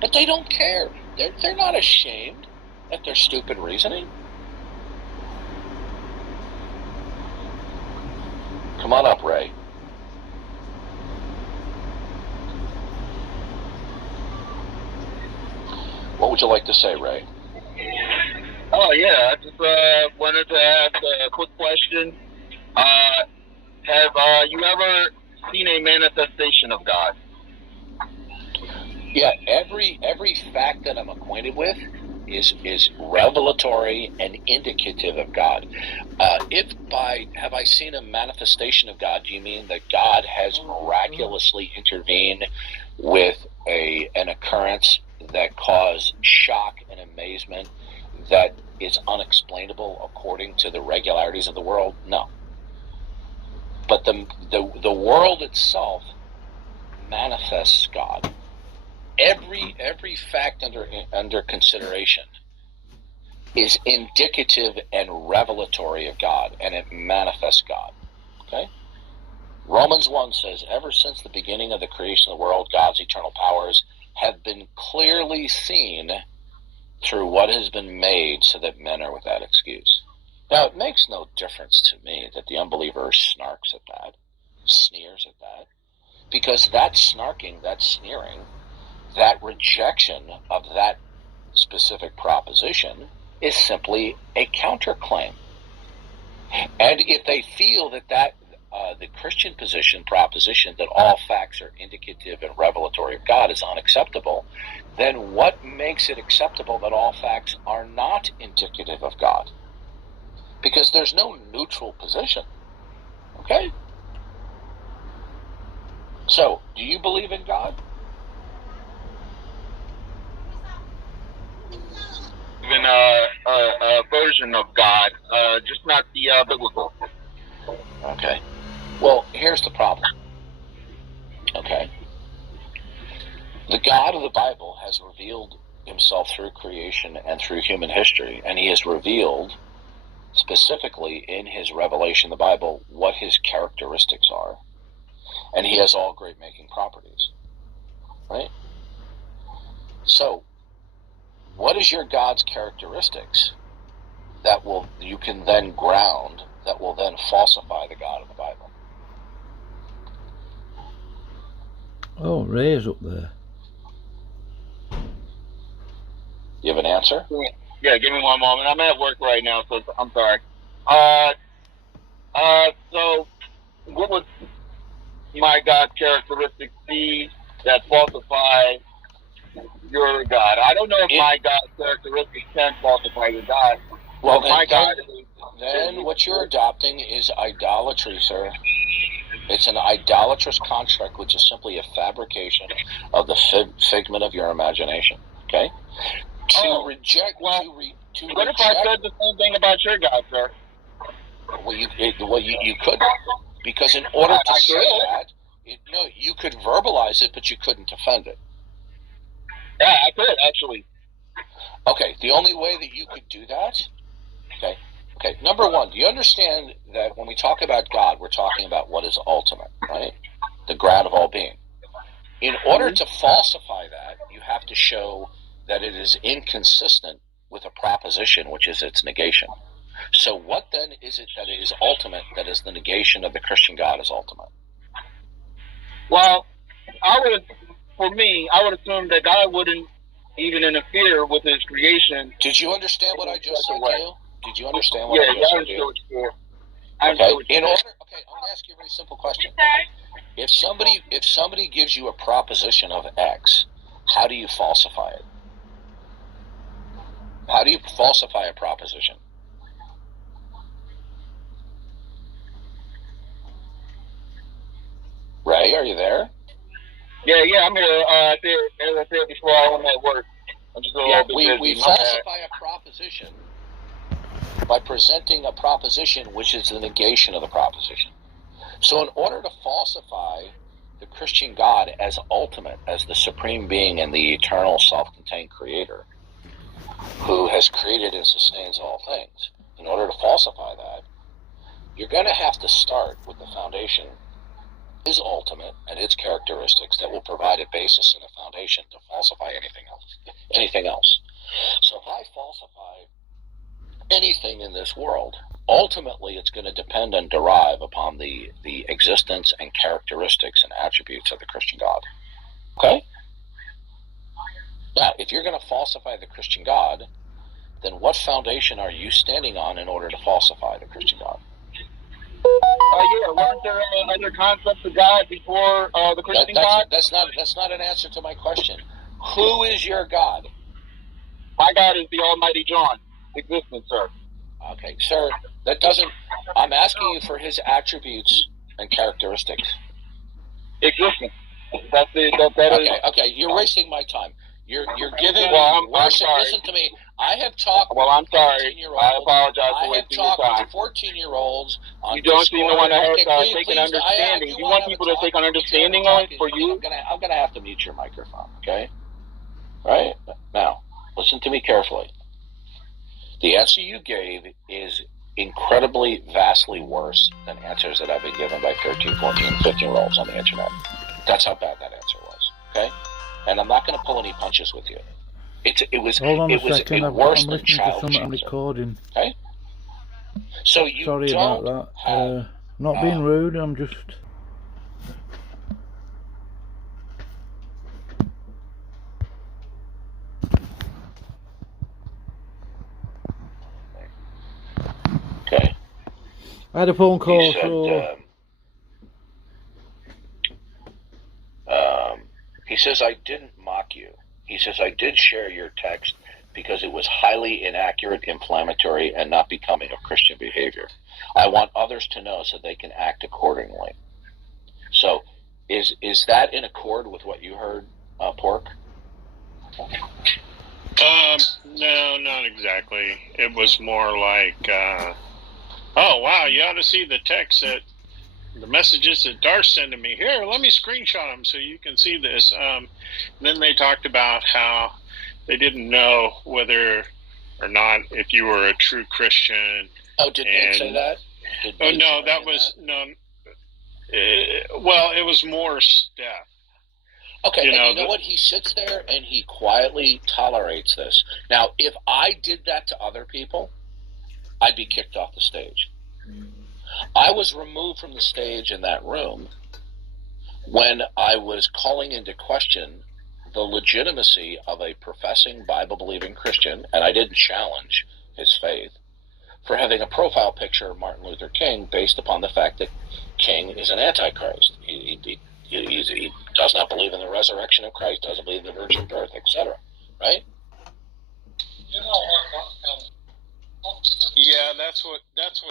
But they don't care. They're not ashamed at their stupid reasoning. Come on up, Ray. What would you like to say, Ray? Oh, yeah. I just wanted to ask a quick question. Have you ever seen a manifestation of God? Yeah, every fact that I'm acquainted with is revelatory and indicative of God. If by have I seen a manifestation of God, do you mean that God has miraculously intervened with an occurrence that caused shock and amazement that is unexplainable according to the regularities of the world? No. But the world itself manifests God. Every fact under consideration is indicative and revelatory of God, and it manifests God. Okay? Romans 1 says, ever since the beginning of the creation of the world, God's eternal powers have been clearly seen through what has been made, so that men are without excuse. Now, it makes no difference to me that the unbeliever snarks at that, sneers at that, because that snarking, that sneering, that rejection of that specific proposition is simply a counterclaim. And if they feel that the Christian proposition that all facts are indicative and revelatory of God is unacceptable, then what makes it acceptable that all facts are not indicative of God? Because there's no neutral position. Okay? So, do you believe in God? Even a version of God, just not the biblical. Okay. Well, here's the problem. Okay. The God of the Bible has revealed himself through creation and through human history, and he has revealed specifically in his revelation, the Bible, what his characteristics are. And he has all great making properties. Right? So, what is your God's characteristics that you can then ground, that will then falsify the God of the Bible? Oh, Ray's up there. You have an answer? Yeah, give me one moment. I'm at work right now, so I'm sorry. So what would my God characteristics be that falsify your God? I don't know if my God's characteristics can falsify your God. Well, then what you're adopting is idolatry, sir. It's an idolatrous construct, which is simply a fabrication of the figment of your imagination. Okay? What if I said the same thing about your God, sir? Well, you couldn't, because in order to say that, you could verbalize it, but you couldn't defend it. Yeah, I could, actually. Okay, the only way that you could do that, okay, number one, do you understand that when we talk about God, we're talking about what is ultimate, right? The ground of all being. In order to falsify that, you have to show that it is inconsistent with a proposition, which is its negation. So what then is it that is ultimate, that is the negation of the Christian God is ultimate? Well, I would assume that God wouldn't even interfere with his creation. Did you understand what I just said to you? Did you understand what I just said to you? Okay. I'm going to ask you a very simple question. If somebody gives you a proposition of X, how do you falsify it? How do you falsify a proposition? Ray, are you there? Yeah, I'm here. As I said before, I went at work. I'm just a little bit busy. We falsify a proposition by presenting a proposition which is the negation of the proposition. So in order to falsify the Christian God as ultimate, as the supreme being and the eternal self-contained creator who has created and sustains all things, in order to falsify that, you're going to have to start with the foundation is ultimate and its characteristics that will provide a basis and a foundation to falsify anything else. So if I falsify anything in this world, ultimately it's going to depend and derive upon the existence and characteristics and attributes of the Christian God. Okay? Now, if you're going to falsify the Christian God, then what foundation are you standing on in order to falsify the Christian God? Yeah, weren't there other concepts of God before the Christian God? That's not an answer to my question. Who is your God? My God is the Almighty John, existence, sir. Okay, sir, that doesn't... I'm asking you for his attributes and characteristics. Existence. That's it. Okay, you're wasting my time. You're giving... Well, I'm sorry. Listen to me. I have talked Well, I'm sorry. I apologize for I have wasting your talked time. to 14-year-olds on You don't Discord. seem to want to take please, an understanding. You want people to take an understanding on it for you? I'm gonna have to mute your microphone, okay? Right? Now, listen to me carefully. The answer you gave is incredibly, vastly worse than answers that have been given by 13, 14, 15-year-olds on the internet. That's how bad that answer was, okay? And I'm not going to pull any punches with you. It was Hold on a worse second, I'm than listening to childish something I'm answer. recording. Okay? So you Sorry don't about that. have... Not being rude, I'm just... Okay. I had a phone call, He said, he says, I didn't mock you. He says, I did share your text because it was highly inaccurate, inflammatory, and not becoming of Christian behavior. I want others to know so they can act accordingly. So, is that in accord with what you heard, Pork? No, not exactly. It was more like, oh, wow, you ought to see the text that the messages that Darth's sending me. Here, let me screenshot them so you can see this. Then they talked about how they didn't know whether or not if you were a true Christian. Oh, did they say that? No, that was, no. Well, it was more Steph. Okay, you know what? He sits there and he quietly tolerates this. Now, if I did that to other people, I'd be kicked off the stage. I was removed from the stage in that room when I was calling into question the legitimacy of a professing Bible-believing Christian, and I didn't challenge his faith, for having a profile picture of Martin Luther King based upon the fact that King is an antichrist. He does not believe in the resurrection of Christ, doesn't believe in the virgin birth, etc. Right? Yeah, that's what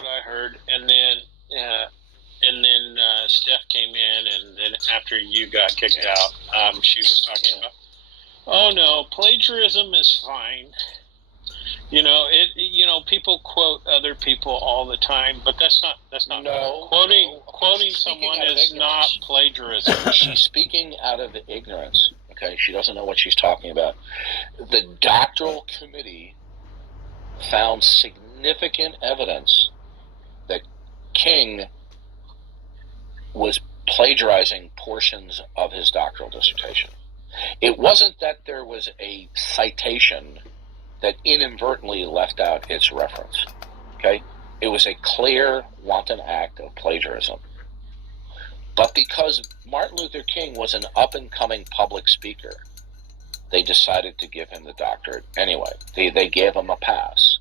I heard. And then Steph came in, and then after you got kicked out, she was talking about, oh no, plagiarism is fine. People quote other people all the time, but that's not quoting someone is not plagiarism. She's speaking out of ignorance. Okay, she doesn't know what she's talking about. The doctoral committee found significant evidence that King was plagiarizing portions of his doctoral dissertation. It wasn't that there was a citation that inadvertently left out its reference. Okay? It was a clear, wanton act of plagiarism. But because Martin Luther King was an up-and-coming public speaker, they decided to give him the doctorate anyway. They gave him a pass.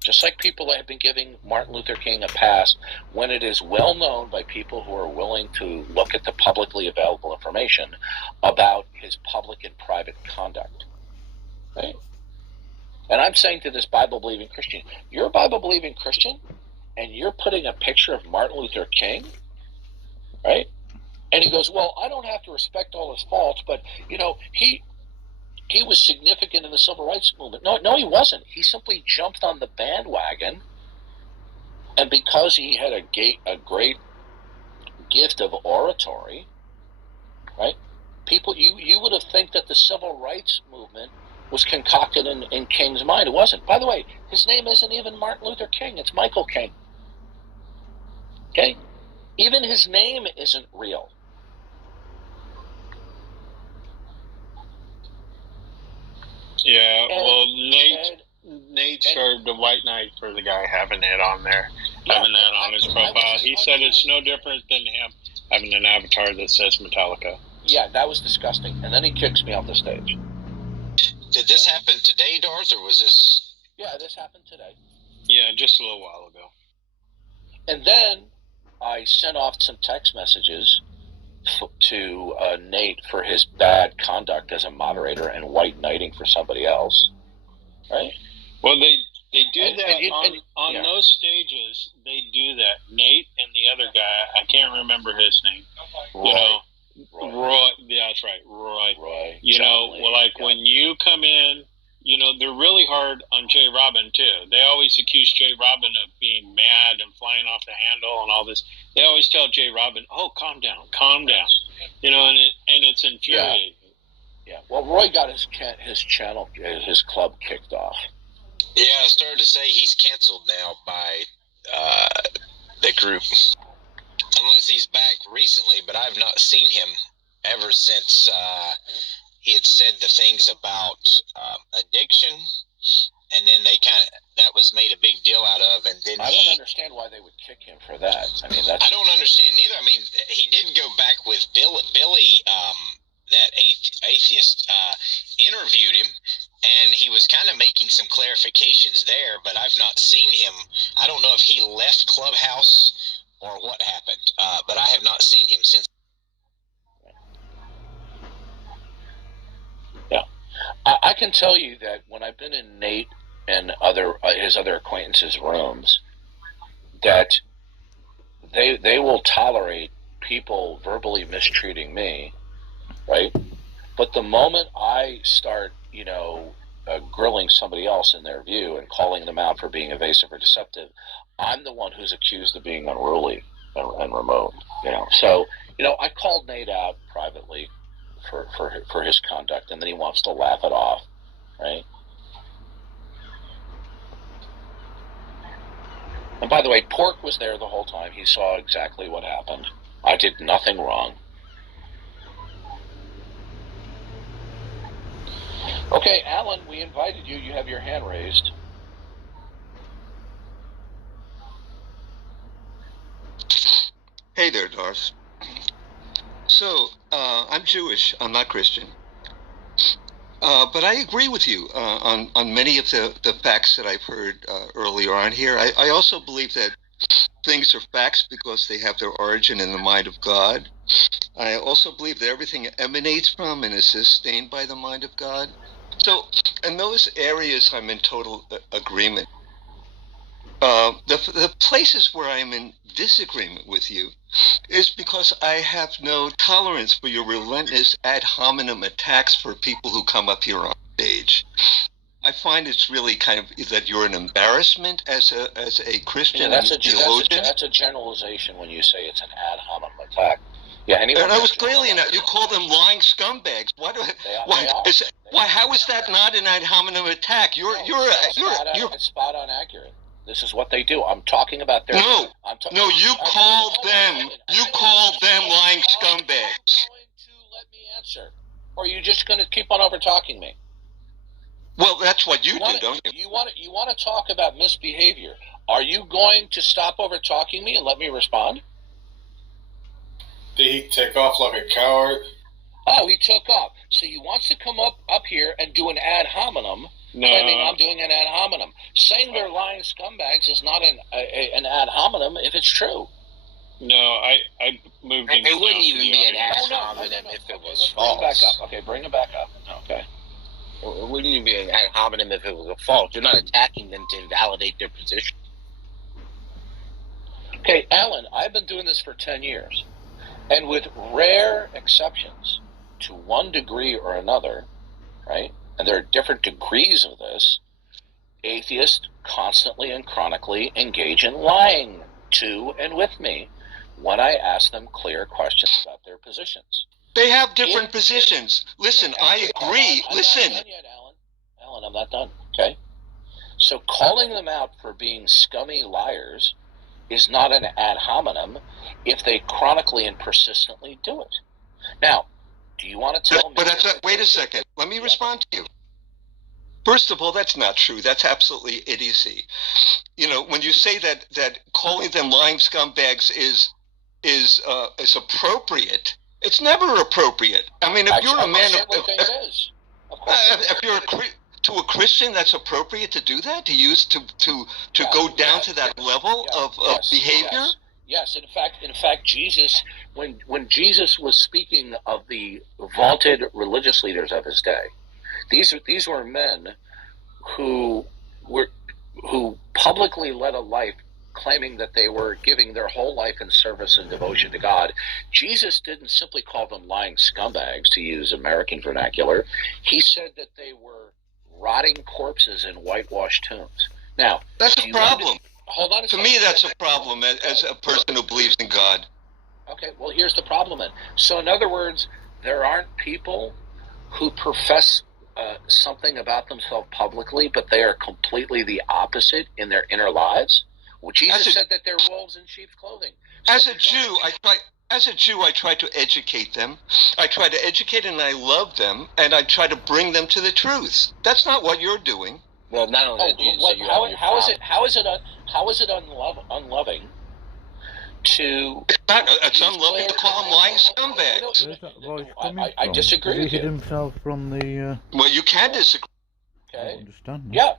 Just like people have been giving Martin Luther King a pass when it is well known by people who are willing to look at the publicly available information about his public and private conduct. Right? And I'm saying to this Bible-believing Christian, you're a Bible-believing Christian, and you're putting a picture of Martin Luther King, right? And he goes, well, I don't have to respect all his faults, but, he was significant in the civil rights movement. No, he wasn't. He simply jumped on the bandwagon, and because he had a great gift of oratory, right? People, you would have think that the civil rights movement was concocted in King's mind. It wasn't. By the way, his name isn't even Martin Luther King. It's Michael King. Okay? Even his name isn't real. Yeah, well, Nate served the White Knight for the guy having it on there, having that on his profile. He said it's no different than him having an avatar that says Metallica. Yeah, that was disgusting. And then he kicks me off the stage. Did this happen today, Darth, or was this? Yeah, this happened today. Yeah, just a little while ago. And then I sent off some text messages to Nate for his bad conduct as a moderator and white knighting for somebody else. Right? Well, they do that on those stages. They do that. Nate and the other guy, I can't remember his name. Roy. Yeah, that's right, Roy. You know, well, like when you come in, you know, they're really hard on Jay Robin too. They always accuse Jay Robin of being mad and flying off the handle and all this. They always tell Jay Robin, "Oh, calm down." You know, and it's infuriating. Yeah. Well, Roy got his channel, his club kicked off. Yeah, I started to say he's canceled now by the group. Unless he's back recently, but I've not seen him ever since he had said the things about addiction, and then that was made a big deal out of, and then I don't understand why they would kick him for that. I mean, I don't understand either. I mean, he did go back with Billy, that atheist, interviewed him, and he was kind of making some clarifications there, but I've not seen him. I don't know if he left Clubhouse or what happened, but I have not seen him since. Yeah, I can tell you that when I've been in Nate and his other acquaintances' rooms, that they will tolerate people verbally mistreating me, right? But the moment I start, you know, grilling somebody else in their view and calling them out for being evasive or deceptive, I'm the one who's accused of being unruly and remote, you know. So, you know, I called Nate out privately for his conduct, and then he wants to laugh it off, right? And by the way, Pork was there the whole time. He saw exactly what happened. I did nothing wrong. Okay, Alan, we invited you. You have your hand raised. Hey there, Darth. So, I'm Jewish. I'm not Christian. But I agree with you on many of the facts that I've heard earlier on here. I also believe that things are facts because they have their origin in the mind of God. I also believe that everything emanates from and is sustained by the mind of God. So, in those areas, I'm in total agreement. The places where I'm in disagreement with you is because I have no tolerance for your relentless ad hominem attacks for people who come up here on stage. I find it's really kind of that you're an embarrassment as a Christian theologian. That's a generalization when you say it's an ad hominem attack. Yeah, and I was clearly in that. You call them lying scumbags. How is that not an ad hominem attack? It's spot on accurate. This is what they do. I'm talking about their. You call them lying scumbags. Going to let me answer, or are you just going to keep on over talking me? Well, that's what you do, don't you? You want to talk about misbehavior. Are you going to stop over talking me and let me respond? Did he take off like a coward? Oh, he took off. So he wants to come up here and do an ad hominem, claiming I'm doing an ad hominem. Saying they're lying scumbags is not an ad hominem if it's true. No, I moved him. It wouldn't even be an ad hominem if it was false. Bring it back up. Okay, bring it back up. Okay. It wouldn't even be an ad hominem if it was a false. You're not attacking them to invalidate their position. Okay, Alan, I've been doing this for 10 years. And with rare exceptions, to one degree or another, right? And there are different degrees of this. Atheists constantly and chronically engage in lying to and with me when I ask them clear questions about their positions. They have different positions. Listen, I agree. Listen. I'm not done yet, Alan, I'm not done. Okay? So calling them out for being scummy liars is not an ad hominem if they chronically and persistently do it. Now, do you want to tell me? Wait a second. Let me respond to you. First of all, that's not true. That's absolutely idiocy. You know, when you say that calling them lying scumbags is appropriate, it's never appropriate. I mean, if you're a man of, if you're to a Christian, that's appropriate to do that, to use to go down to that level of behavior. Yes, in fact, Jesus, when Jesus was speaking of the vaunted religious leaders of his day, these were men who publicly led a life claiming that they were giving their whole life in service and devotion to God. Jesus didn't simply call them lying scumbags, to use American vernacular. He said that they were rotting corpses in whitewashed tombs. Now, that's a problem. Hold on a second. To me, that's a problem as a person who believes in God. Okay, well, here's the problem then. So, in other words, there aren't people who profess something about themselves publicly, but they are completely the opposite in their inner lives. Well, Jesus said that they're wolves in sheep's clothing. So as a Jew, I try to educate them. I try to educate and I love them, and I try to bring them to the truth. That's not what you're doing. Well, not only that, Jesus said how is it unloving to? It's unloving to call them lying scumbags. I disagree with you. He hid himself from the. Well, you can disagree. Okay. I understand. Yeah.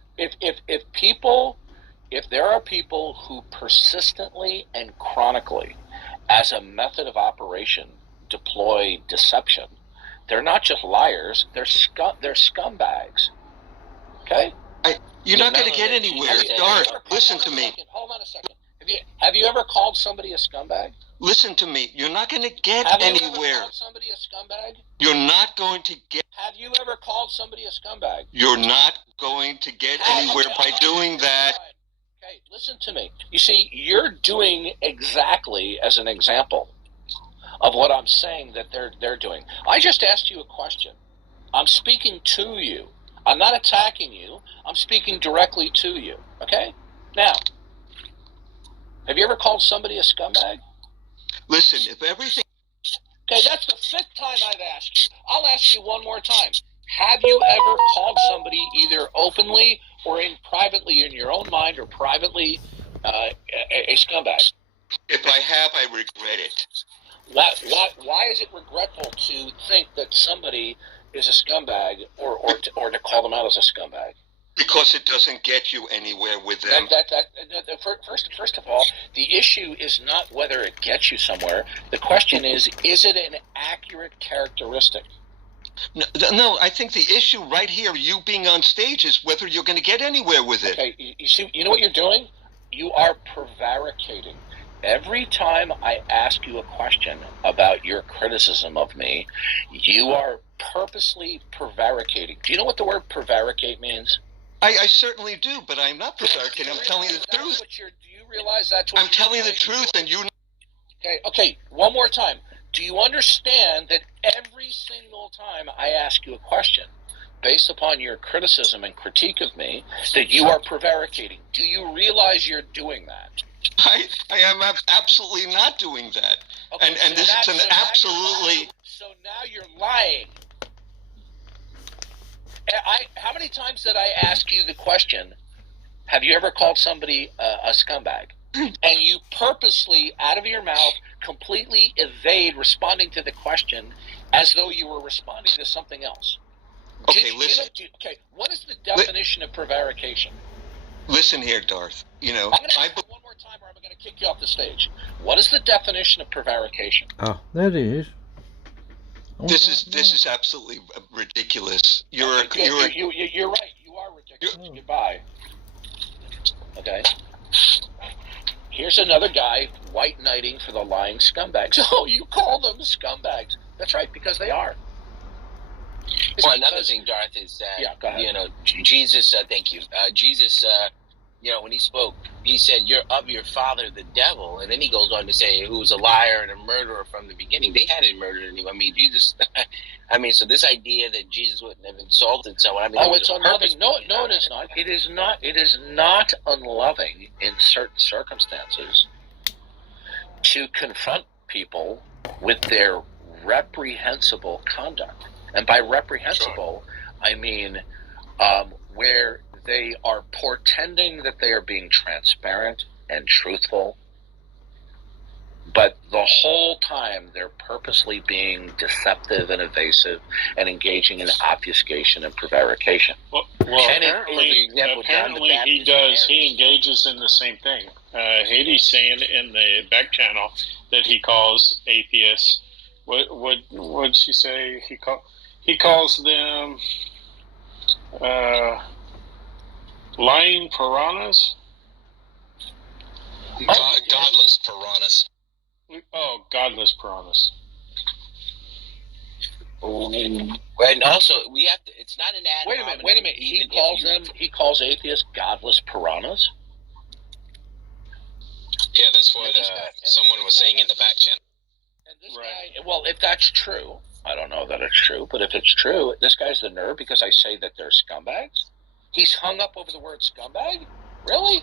If there are people who persistently and chronically, as a method of operation, deploy deception, they're not just liars. They're scumbags. Okay. You're not going to get anywhere. Darth, listen to me. Hold on a second. Have you ever called somebody a scumbag? Listen to me. You're not going to get anywhere. Have you ever called somebody a scumbag? You're not going to get. Have you ever called somebody a scumbag? You're not going to get anywhere by doing that. Okay, listen to me. You see, you're doing exactly as an example of what I'm saying that they're doing. I just asked you a question. I'm speaking to you. I'm not attacking you. I'm speaking directly to you. Okay? Now, have you ever called somebody a scumbag? Listen, if everything... Okay, that's the 5th time I've asked you. I'll ask you one more time. Have you ever called somebody either openly or privately in your own mind or privately a scumbag? If I have, I regret it. Why is it regretful to think that somebody is a scumbag or to call them out as a scumbag? Because it doesn't get you anywhere with them. First of all, the issue is not whether it gets you somewhere. The question is it an accurate characteristic? No, I think the issue right here, you being on stage, is whether you're going to get anywhere with it. Okay, you see, you know what you're doing? You are prevaricating. Every time I ask you a question about your criticism of me, you are purposely prevaricating. Do you know what the word prevaricate means? I certainly do, but I'm not prevaricating. I'm telling you the truth. Do you realize that's what I'm telling you the truth, and you... Okay, one more time. Do you understand that every single time I ask you a question, based upon your criticism and critique of me, that you are prevaricating? Do you realize you're doing that? I am absolutely not doing that. Okay, and this is an absolutely... So now you're lying. How many times did I ask you the question, have you ever called somebody a scumbag? And you purposely, out of your mouth, completely evade responding to the question as though you were responding to something else. Okay, listen. What is the definition of prevarication? Listen here, Darth. You know, I'm going to ask you one more time or I'm going to kick you off the stage. What is the definition of prevarication? Oh, there it is. This is absolutely ridiculous. You're right. You are ridiculous. Goodbye. Okay. Here's another guy white knighting for the lying scumbags. Oh, you call them scumbags? That's right, because they are. Well, another thing, Darth, is that you know, Jesus. Thank you, Jesus. You know, when he spoke, he said, "You're of your father, the devil," and then he goes on to say, "Who's a liar and a murderer from the beginning." They hadn't murdered anyone. I mean, Jesus. I mean, so this idea that Jesus wouldn't have insulted someone. I mean, it's unloving. No, it is not. It is not. It is not unloving in certain circumstances to confront people with their reprehensible conduct. And by reprehensible, I mean where they are portending that they are being transparent and truthful, but the whole time they're purposely being deceptive and evasive and engaging in obfuscation and prevarication. Well, And apparently he does. He engages in the same thing. Haiti's saying in the back channel that he calls atheists. What'd she say? He calls them lying piranhas. Godless piranhas. Oh, godless piranhas. And also, we have to. It's not an ad. Wait a minute. He calls atheists godless piranhas. Yeah, that's what someone was saying in the back channel. And this guy, well, if that's true, I don't know that it's true, but if it's true, this guy's the nerve because I say that they're scumbags. He's hung up over the word scumbag. Really?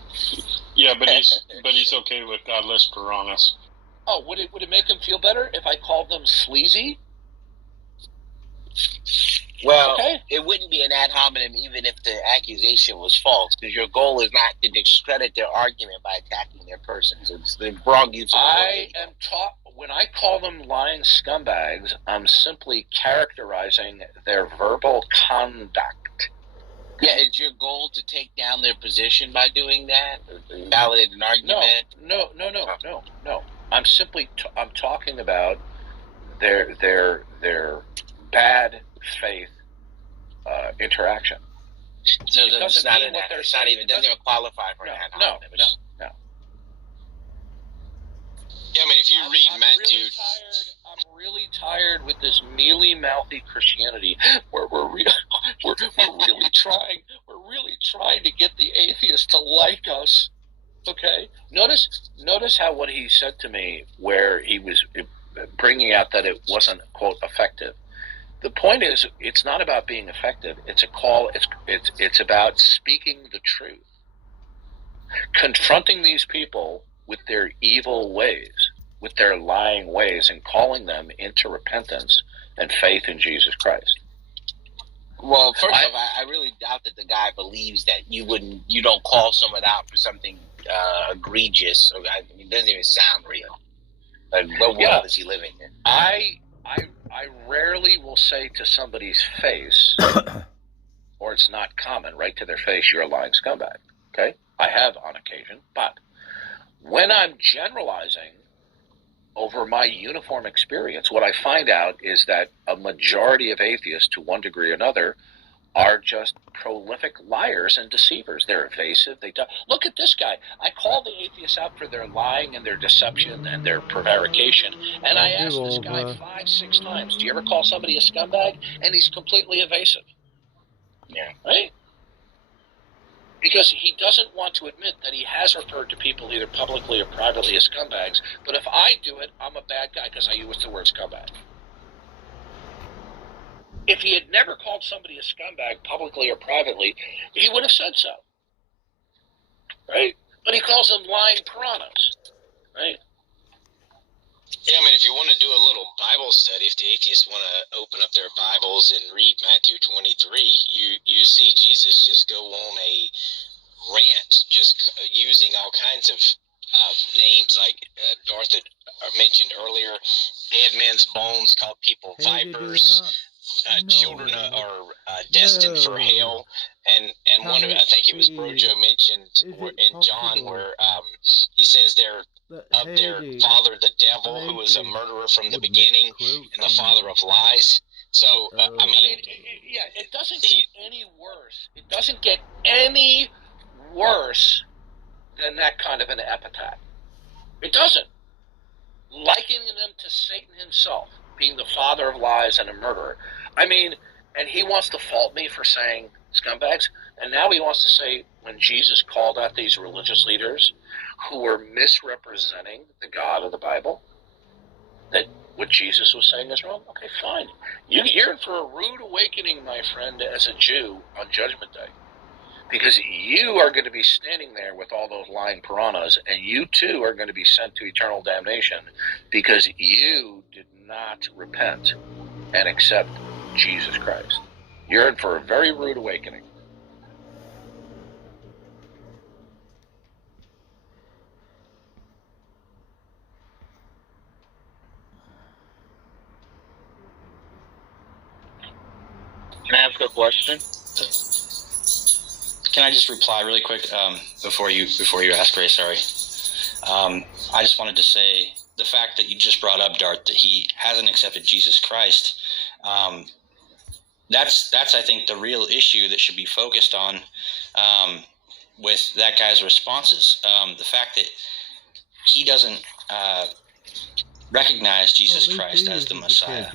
Yeah, but he's okay with godless piranhas. Oh, would it make him feel better if I called them sleazy? Well, it wouldn't be an ad hominem even if the accusation was false, because your goal is not to discredit their argument by attacking their persons. It's the wrong use of when I call them lying scumbags, I'm simply characterizing their verbal conduct. Yeah, is your goal to take down their position by doing that, or to validate an argument? No. I'm simply I'm talking about their bad faith interaction. So it's not an it's not even doesn't even qualify for an ad hominem. No. Yeah, I mean, if you read Matthew, I'm really tired with this mealy-mouthy Christianity where we're really trying to get the atheists to like us. Okay, notice how what he said to me, where he was bringing out that it wasn't, quote, effective. The point is, it's not about being effective. It's a call. It's about speaking the truth, confronting these people with their evil ways, with their lying ways, and calling them into repentance and faith in Jesus Christ. Well, first off, I really doubt that the guy believes that you don't call someone out for something egregious. It doesn't even sound real. Like, what world is he living in? I rarely will say to somebody's face, or it's not common, right to their face, you're a lying scumbag. Okay? I have on occasion, but when I'm generalizing over my uniform experience, what I find out is that a majority of atheists, to one degree or another, are just prolific liars and deceivers. They're evasive. Look at this guy. I call the atheists out for their lying and their deception and their prevarication. And I asked this guy 5-6 times, do you ever call somebody a scumbag? And he's completely evasive. Yeah. Right? Because he doesn't want to admit that he has referred to people either publicly or privately as scumbags. But if I do it, I'm a bad guy because I use the word scumbag. If he had never called somebody a scumbag publicly or privately, he would have said so. Right? But he calls them lying piranhas. Right? Yeah, I mean, if you want to do a little Bible study, if the atheists want to open up their Bibles and read Matthew 23, you see Jesus just go on a rant, just using all kinds of names, like Darth had mentioned earlier. Dead men's bones, called people vipers. Children are destined for hell, and one of I think it was Brojo mentioned in John where he says they're of their father the devil, who is a murderer from the beginning and the father of lies. So I mean, it doesn't get any worse. It doesn't get any worse than that kind of an epithet. It doesn't. Likening them to Satan himself, being the father of lies and a murderer. I mean, and he wants to fault me for saying scumbags, and now he wants to say when Jesus called out these religious leaders who were misrepresenting the God of the Bible, that what Jesus was saying is wrong. Okay, fine. You're in for a rude awakening, my friend, as a Jew on Judgment Day. Because you are going to be standing there with all those lying piranhas, and you too are going to be sent to eternal damnation because you did not repent and accept Jesus Christ. You're in for a very rude awakening. question. Can I just reply really quick before you ask Ray? Sorry. I just wanted to say the fact that you just brought up, Dart, that he hasn't accepted Jesus Christ. That's I think the real issue that should be focused on with that guy's responses. The fact that he doesn't recognize Jesus Christ as the Messiah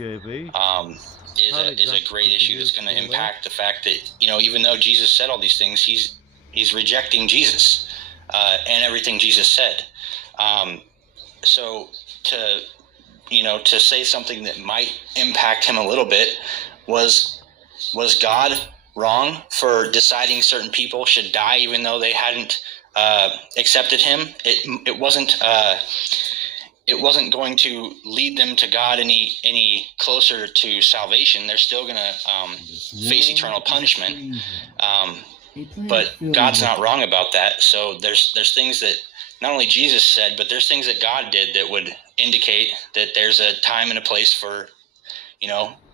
is a great issue that's going to impact the fact that, even though Jesus said all these things, he's rejecting Jesus and everything Jesus said. So to say something that might impact him a little bit was God wrong for deciding certain people should die even though they hadn't accepted him? It wasn't going to lead them to God any closer to salvation. They're still going to face eternal punishment. But God's not wrong about that. So there's things that not only Jesus said, but there's things that God did that would indicate that there's a time and a place for,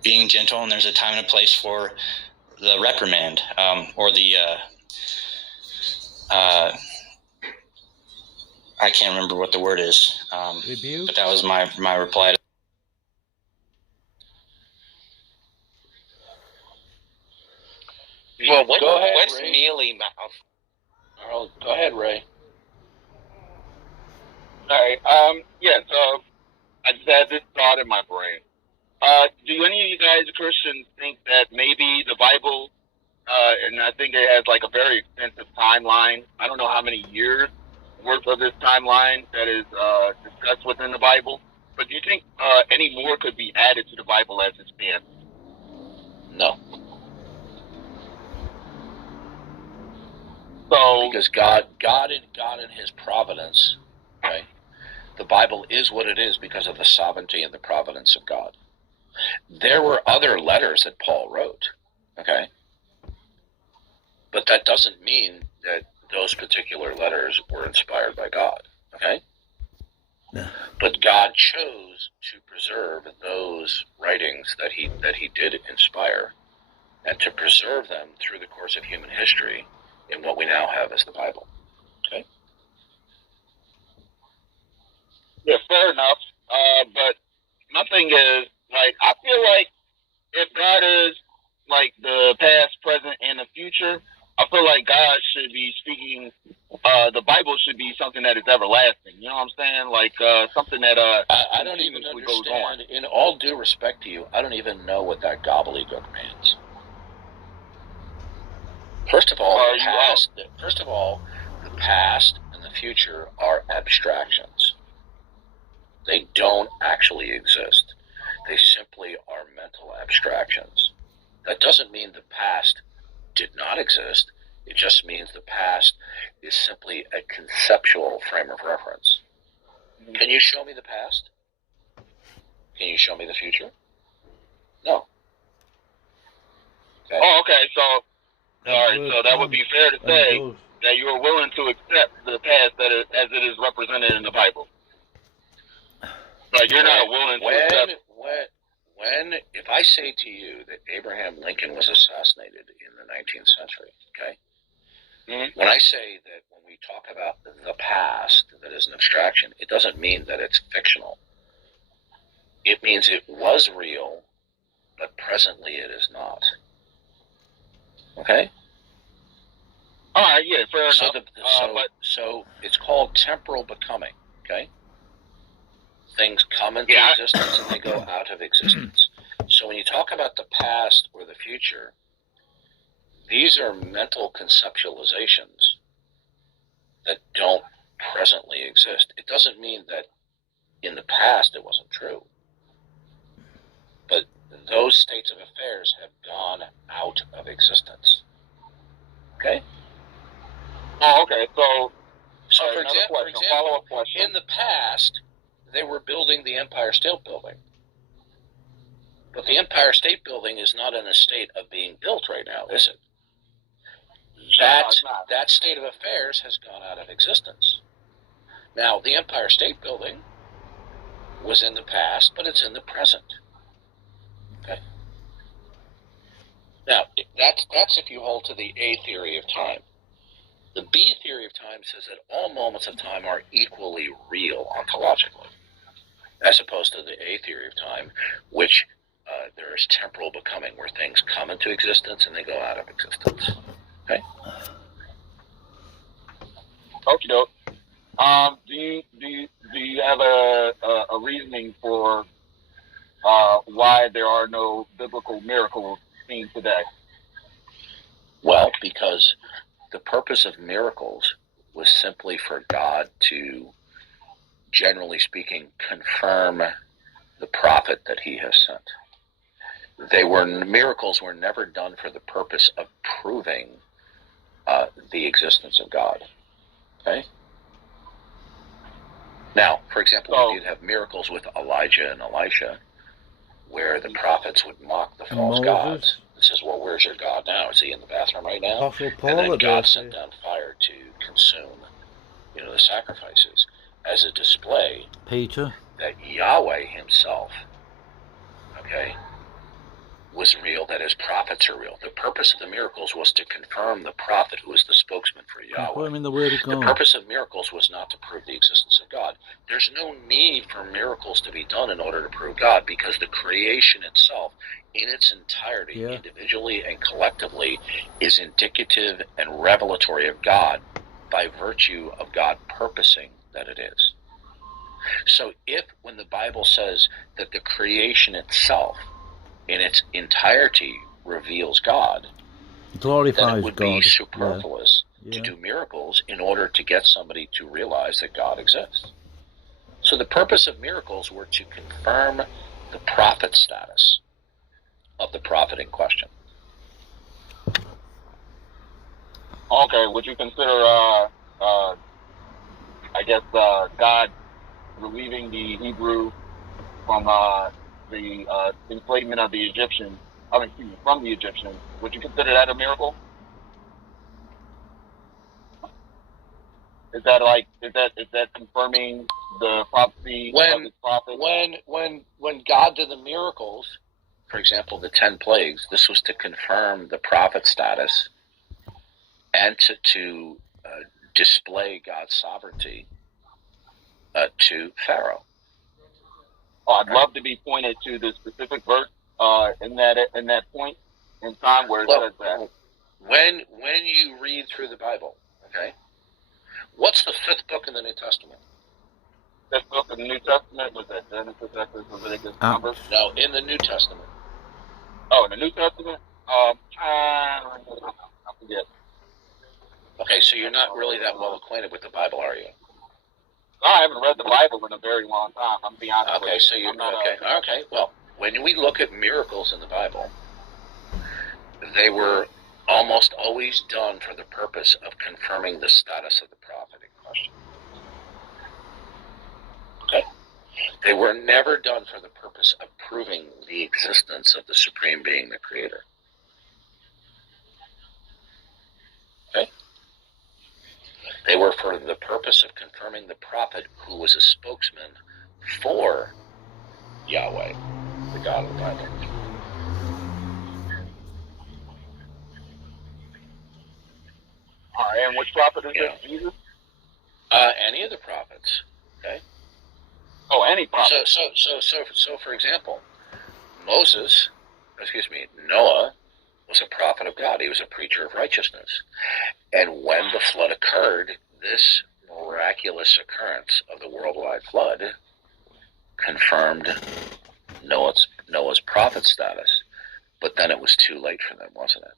being gentle, and there's a time and a place for the reprimand or the I can't remember what the word is, but that was my reply. Well, Go ahead, what's Ray. mealy mouth? Oh, go ahead, Ray. All right. So I just had this thought in my brain. Do any of you guys Christians think that maybe the Bible, and I think it has like a very extensive timeline. I don't know how many years worth of this timeline that is discussed within the Bible. But do you think any more could be added to the Bible as it stands? No. So because God in His providence, right? The Bible is what it is because of the sovereignty and the providence of God. There were other letters that Paul wrote, okay? But that doesn't mean that those particular letters were inspired by God, okay? But God chose to preserve those writings that he did inspire, and to preserve them through the course of human history in what we now have as the Bible, okay? Yeah, fair enough. But my thing is, like, I feel like if God is like the past, present, and the future, I feel like God should be speaking. The Bible should be something that is everlasting. You know what I'm saying? Like something that I don't even understand. In all due respect to you, I don't even know what that gobbledygook means. First of all, the past and the future are abstractions. They don't actually exist. They simply are mental abstractions. That doesn't mean the past did not exist. It just means the past is simply a conceptual frame of reference. Can you show me the past? Can you show me the future? No. Okay. Oh, okay. So, all right. So that would be fair to say that you are willing to accept the past as it is represented in the Bible. Like you're not willing to accept. If I say to you that Abraham Lincoln was assassinated in the 19th century, okay? Mm-hmm. When I say that when we talk about the past, that is an abstraction, it doesn't mean that it's fictional. It means it was real, but presently it is not. Okay? All right, yeah, fair enough. So it's called temporal becoming, okay? Things come into existence and they go out of existence. So when you talk about the past or the future, these are mental conceptualizations that don't presently exist. It doesn't mean that in the past it wasn't true. But those states of affairs have gone out of existence. Okay? Oh, okay. So for example, follow-up question. In the past, they were building the Empire State Building. But the Empire State Building is not in a state of being built right now, is it? That state of affairs has gone out of existence. Now, the Empire State Building was in the past, but it's in the present. Okay. Now, that's if you hold to the A theory of time. The B theory of time says that all moments of time are equally real ontologically, as opposed to the A theory of time, which there is temporal becoming, where things come into existence and they go out of existence. Okay. Okie doke. Do you have a reasoning for why there are no biblical miracles seen today? Well, because the purpose of miracles was simply for God to, generally speaking, confirm the prophet that he has sent. Miracles were never done for the purpose of proving the existence of God. Okay? Now, for example, we did have miracles with Elijah and Elisha, where the prophets would mock the false gods. This is, well, where's your God now? Is he in the bathroom right now? Apostle Paul, and then God sent down fire to consume, the sacrifices, as a display Peter, that Yahweh himself, was real, that his prophets are real. The purpose of the miracles was to confirm the prophet who was the spokesman for Yahweh. confirming the word of God. The purpose of miracles was not to prove the existence of God. There's no need for miracles to be done in order to prove God, because the creation itself, in its entirety, individually and collectively, is indicative and revelatory of God by virtue of God purposing that it is. So when the Bible says that the creation itself, in its entirety, reveals God, glorifies then it would God. be superfluous to do miracles in order to get somebody to realize that God exists. So the purpose of miracles were to confirm the prophet status of the prophet in question. Okay, would you consider, God relieving the Hebrew from the enslavement of the Egyptians? From the Egyptians. Would you consider that a miracle? Is that confirming the prophecy of his prophet? When God did the miracles, for example, the 10 plagues, this was to confirm the prophet status and to display God's sovereignty to Pharaoh. I'd love to be pointed to the specific verse in that point in time where it says that. When you read through the Bible, what's the 5th book in the New Testament? 5th book of the New Testament? Was that Genesis, Exodus, Leviticus, Numbers? No, in the New Testament. Oh, in the New Testament? I forget. Okay, so you're not really that well acquainted with the Bible, are you? I haven't read the Bible in a very long time. I'm being honest with you. So you're not okay. Well, when we look at miracles in the Bible, they were almost always done for the purpose of confirming the status of the prophet in question. Okay? They were never done for the purpose of proving the existence of the Supreme Being, the Creator. Okay? They were for the purpose of confirming the prophet who was a spokesman for Yahweh, the God of the Bible. All right, and which prophet is this? Jesus? Any of the prophets. Okay. Oh, any prophet. So for example, Noah was a prophet of God. He was a preacher of righteousness. And when the flood occurred, this miraculous occurrence of the worldwide flood confirmed Noah's prophet status. But then it was too late for them, wasn't it?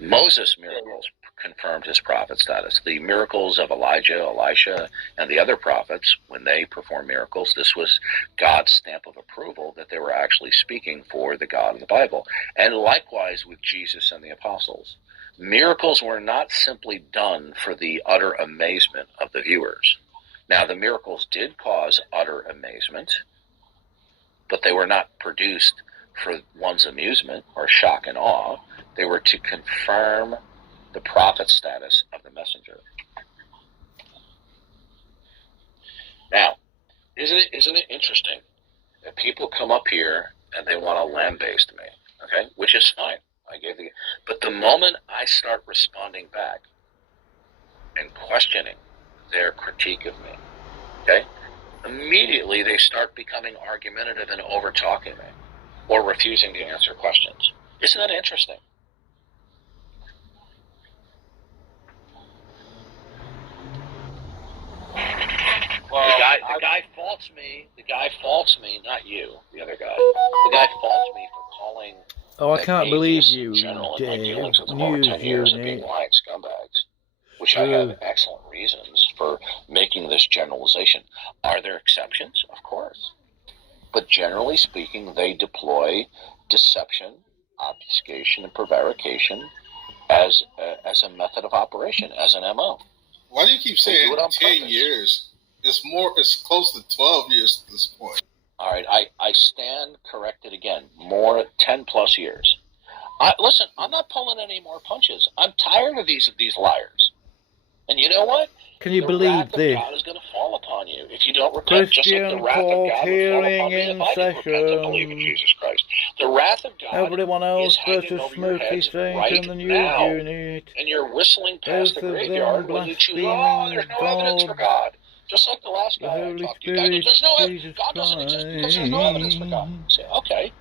Moses' miracles confirmed his prophet status. The miracles of Elijah, Elisha, and the other prophets, when they performed miracles, this was God's stamp of approval that they were actually speaking for the God of the Bible. And likewise with Jesus and the apostles. Miracles were not simply done for the utter amazement of the viewers. Now, the miracles did cause utter amazement, but they were not produced for one's amusement or shock and awe. They were to confirm the prophet status of the messenger. Now, isn't it interesting that people come up here and they want to lambaste me? Okay, which is fine. But the moment I start responding back and questioning their critique of me, okay, immediately they start becoming argumentative and over-talking me or refusing to answer questions. Isn't that interesting? Well, the guy faults me. The guy faults me, not you, the other guy. The guy faults me for calling. Oh, I can't believe you, Dave, news unit, lying scumbags, which I have excellent reasons for making this generalization. Are there exceptions? Of course. But generally speaking, they deploy deception, obfuscation, and prevarication as a method of operation, as an MO. Why do you keep saying 10 years? It's close to 12 years at this point. All right, I stand corrected again. More 10 plus years. Listen, I'm not pulling any more punches. I'm tired of these liars. And you know what? Can you believe this? God is going to fall upon you if you don't repent. Christian court hearing in session. Believe in Jesus Christ. The wrath of God. Everyone else versus Smoky Saint in the news unit. And you're whistling past the graveyard when you choose. Oh, there's no evidence for God. Just like the last guy I talked to. There's no evidence. God doesn't exist because there's no evidence for God. Say, okay.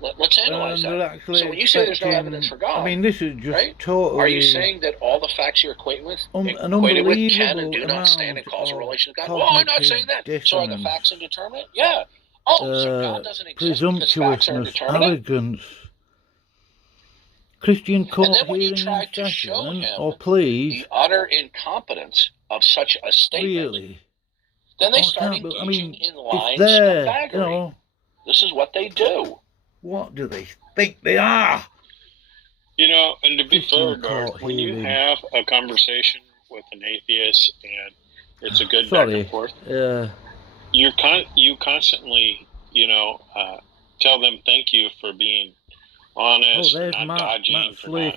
Let's analyze that. So when you say there's no evidence for God, I mean, this is just right? totally... Are you saying that all the facts you're equating with can and do not stand in causal relation to God? Well, I'm not saying that. Dissonance. So are the facts indeterminate? Yeah. Oh, so God doesn't exist because facts are indeterminate? Arrogance. Christian court hearing in session, or please... the utter incompetence of such a statement, really? Then they start engaging in lines of baggery. You know, this is what they do. What do they think they are? You know, and to be fair, Dark, when you have a conversation with an atheist and it's a good back and forth, you constantly, tell them thank you for being honest, not dodging, for not,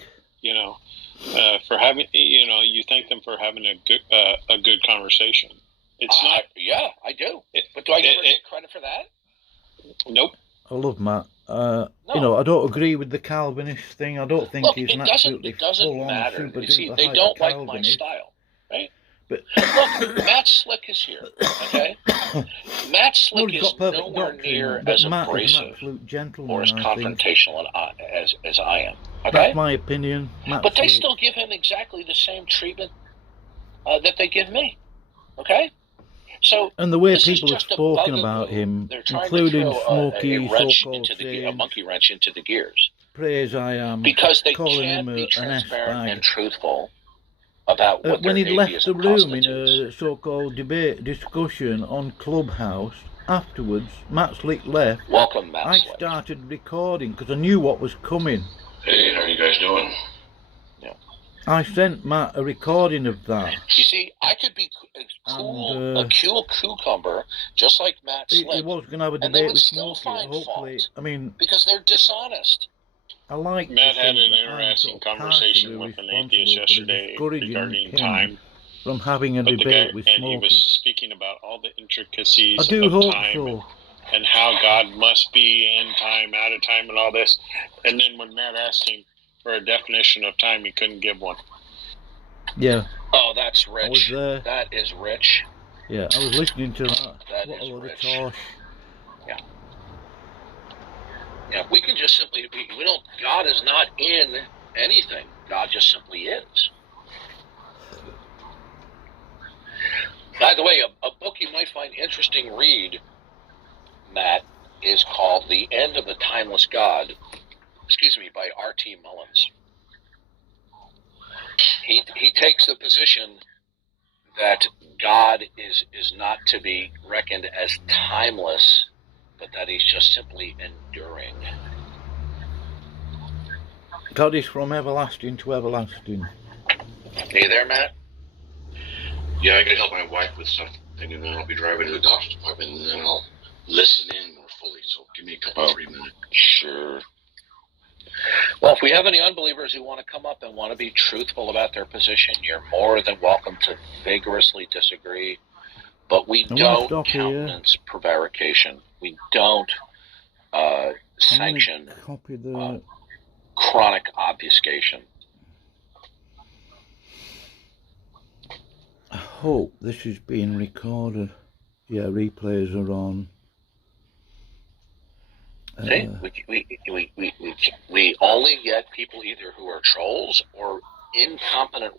for having, you thank them for having a good conversation. It's not. Yeah, I do. But do I ever get credit for that? Nope. I love Matt. No. I don't agree with the Calvinist thing. I don't think he's an absolutely full-on super duper they don't like my style, right? But look, Matt Slick is here. Okay, Matt Slick is nowhere near as abrasive or as confrontational as I am. Okay, that's my opinion. But they still give him exactly the same treatment that they give me. Okay. So, and the way people have spoken about him, including Smokey, a monkey wrench into the gears. Praise I am. Because they calling can't him be transparent and truthful about what when he left the room in a so-called debate discussion on Clubhouse, afterwards, Matt Slick left. Welcome, Matt Slick. I started recording because I knew what was coming. Hey, how are you guys doing? I sent Matt a recording of that. You see, I could be a cool cucumber, just like Matt Slick. He was going to have a debate with Smokey, hopefully. I mean, because they're dishonest. I like Matt had an interesting conversation with an atheist yesterday regarding time. From having a debate with Smokey. And he was speaking about all the intricacies of time so. And how God must be in time, out of time, and all this. And then when Matt asked him for a definition of time, he couldn't give one. Yeah. Oh, that's rich. That is rich. Yeah, I was listening to that. That what is rich. Tosh. Yeah. Yeah, we can just simply, we don't, God is not in anything. God just simply is. By the way, a book you might find interesting read, Matt, is called The End of the Timeless God. By R.T. Mullins. He takes the position that God is not to be reckoned as timeless, but that he's just simply enduring. God is from everlasting to everlasting. Are you there, Matt? Yeah, I gotta help my wife with something, and then I'll be driving to the doctor's appointment, and then I'll listen in more fully. So give me a couple 3 minutes. Sure. Well, if we have any unbelievers who want to come up and want to be truthful about their position, you're more than welcome to vigorously disagree. But we don't countenance prevarication. We don't sanction copy the chronic obfuscation. I hope this is being recorded. Yeah, replays are on. See, we only get people either who are trolls or incompetent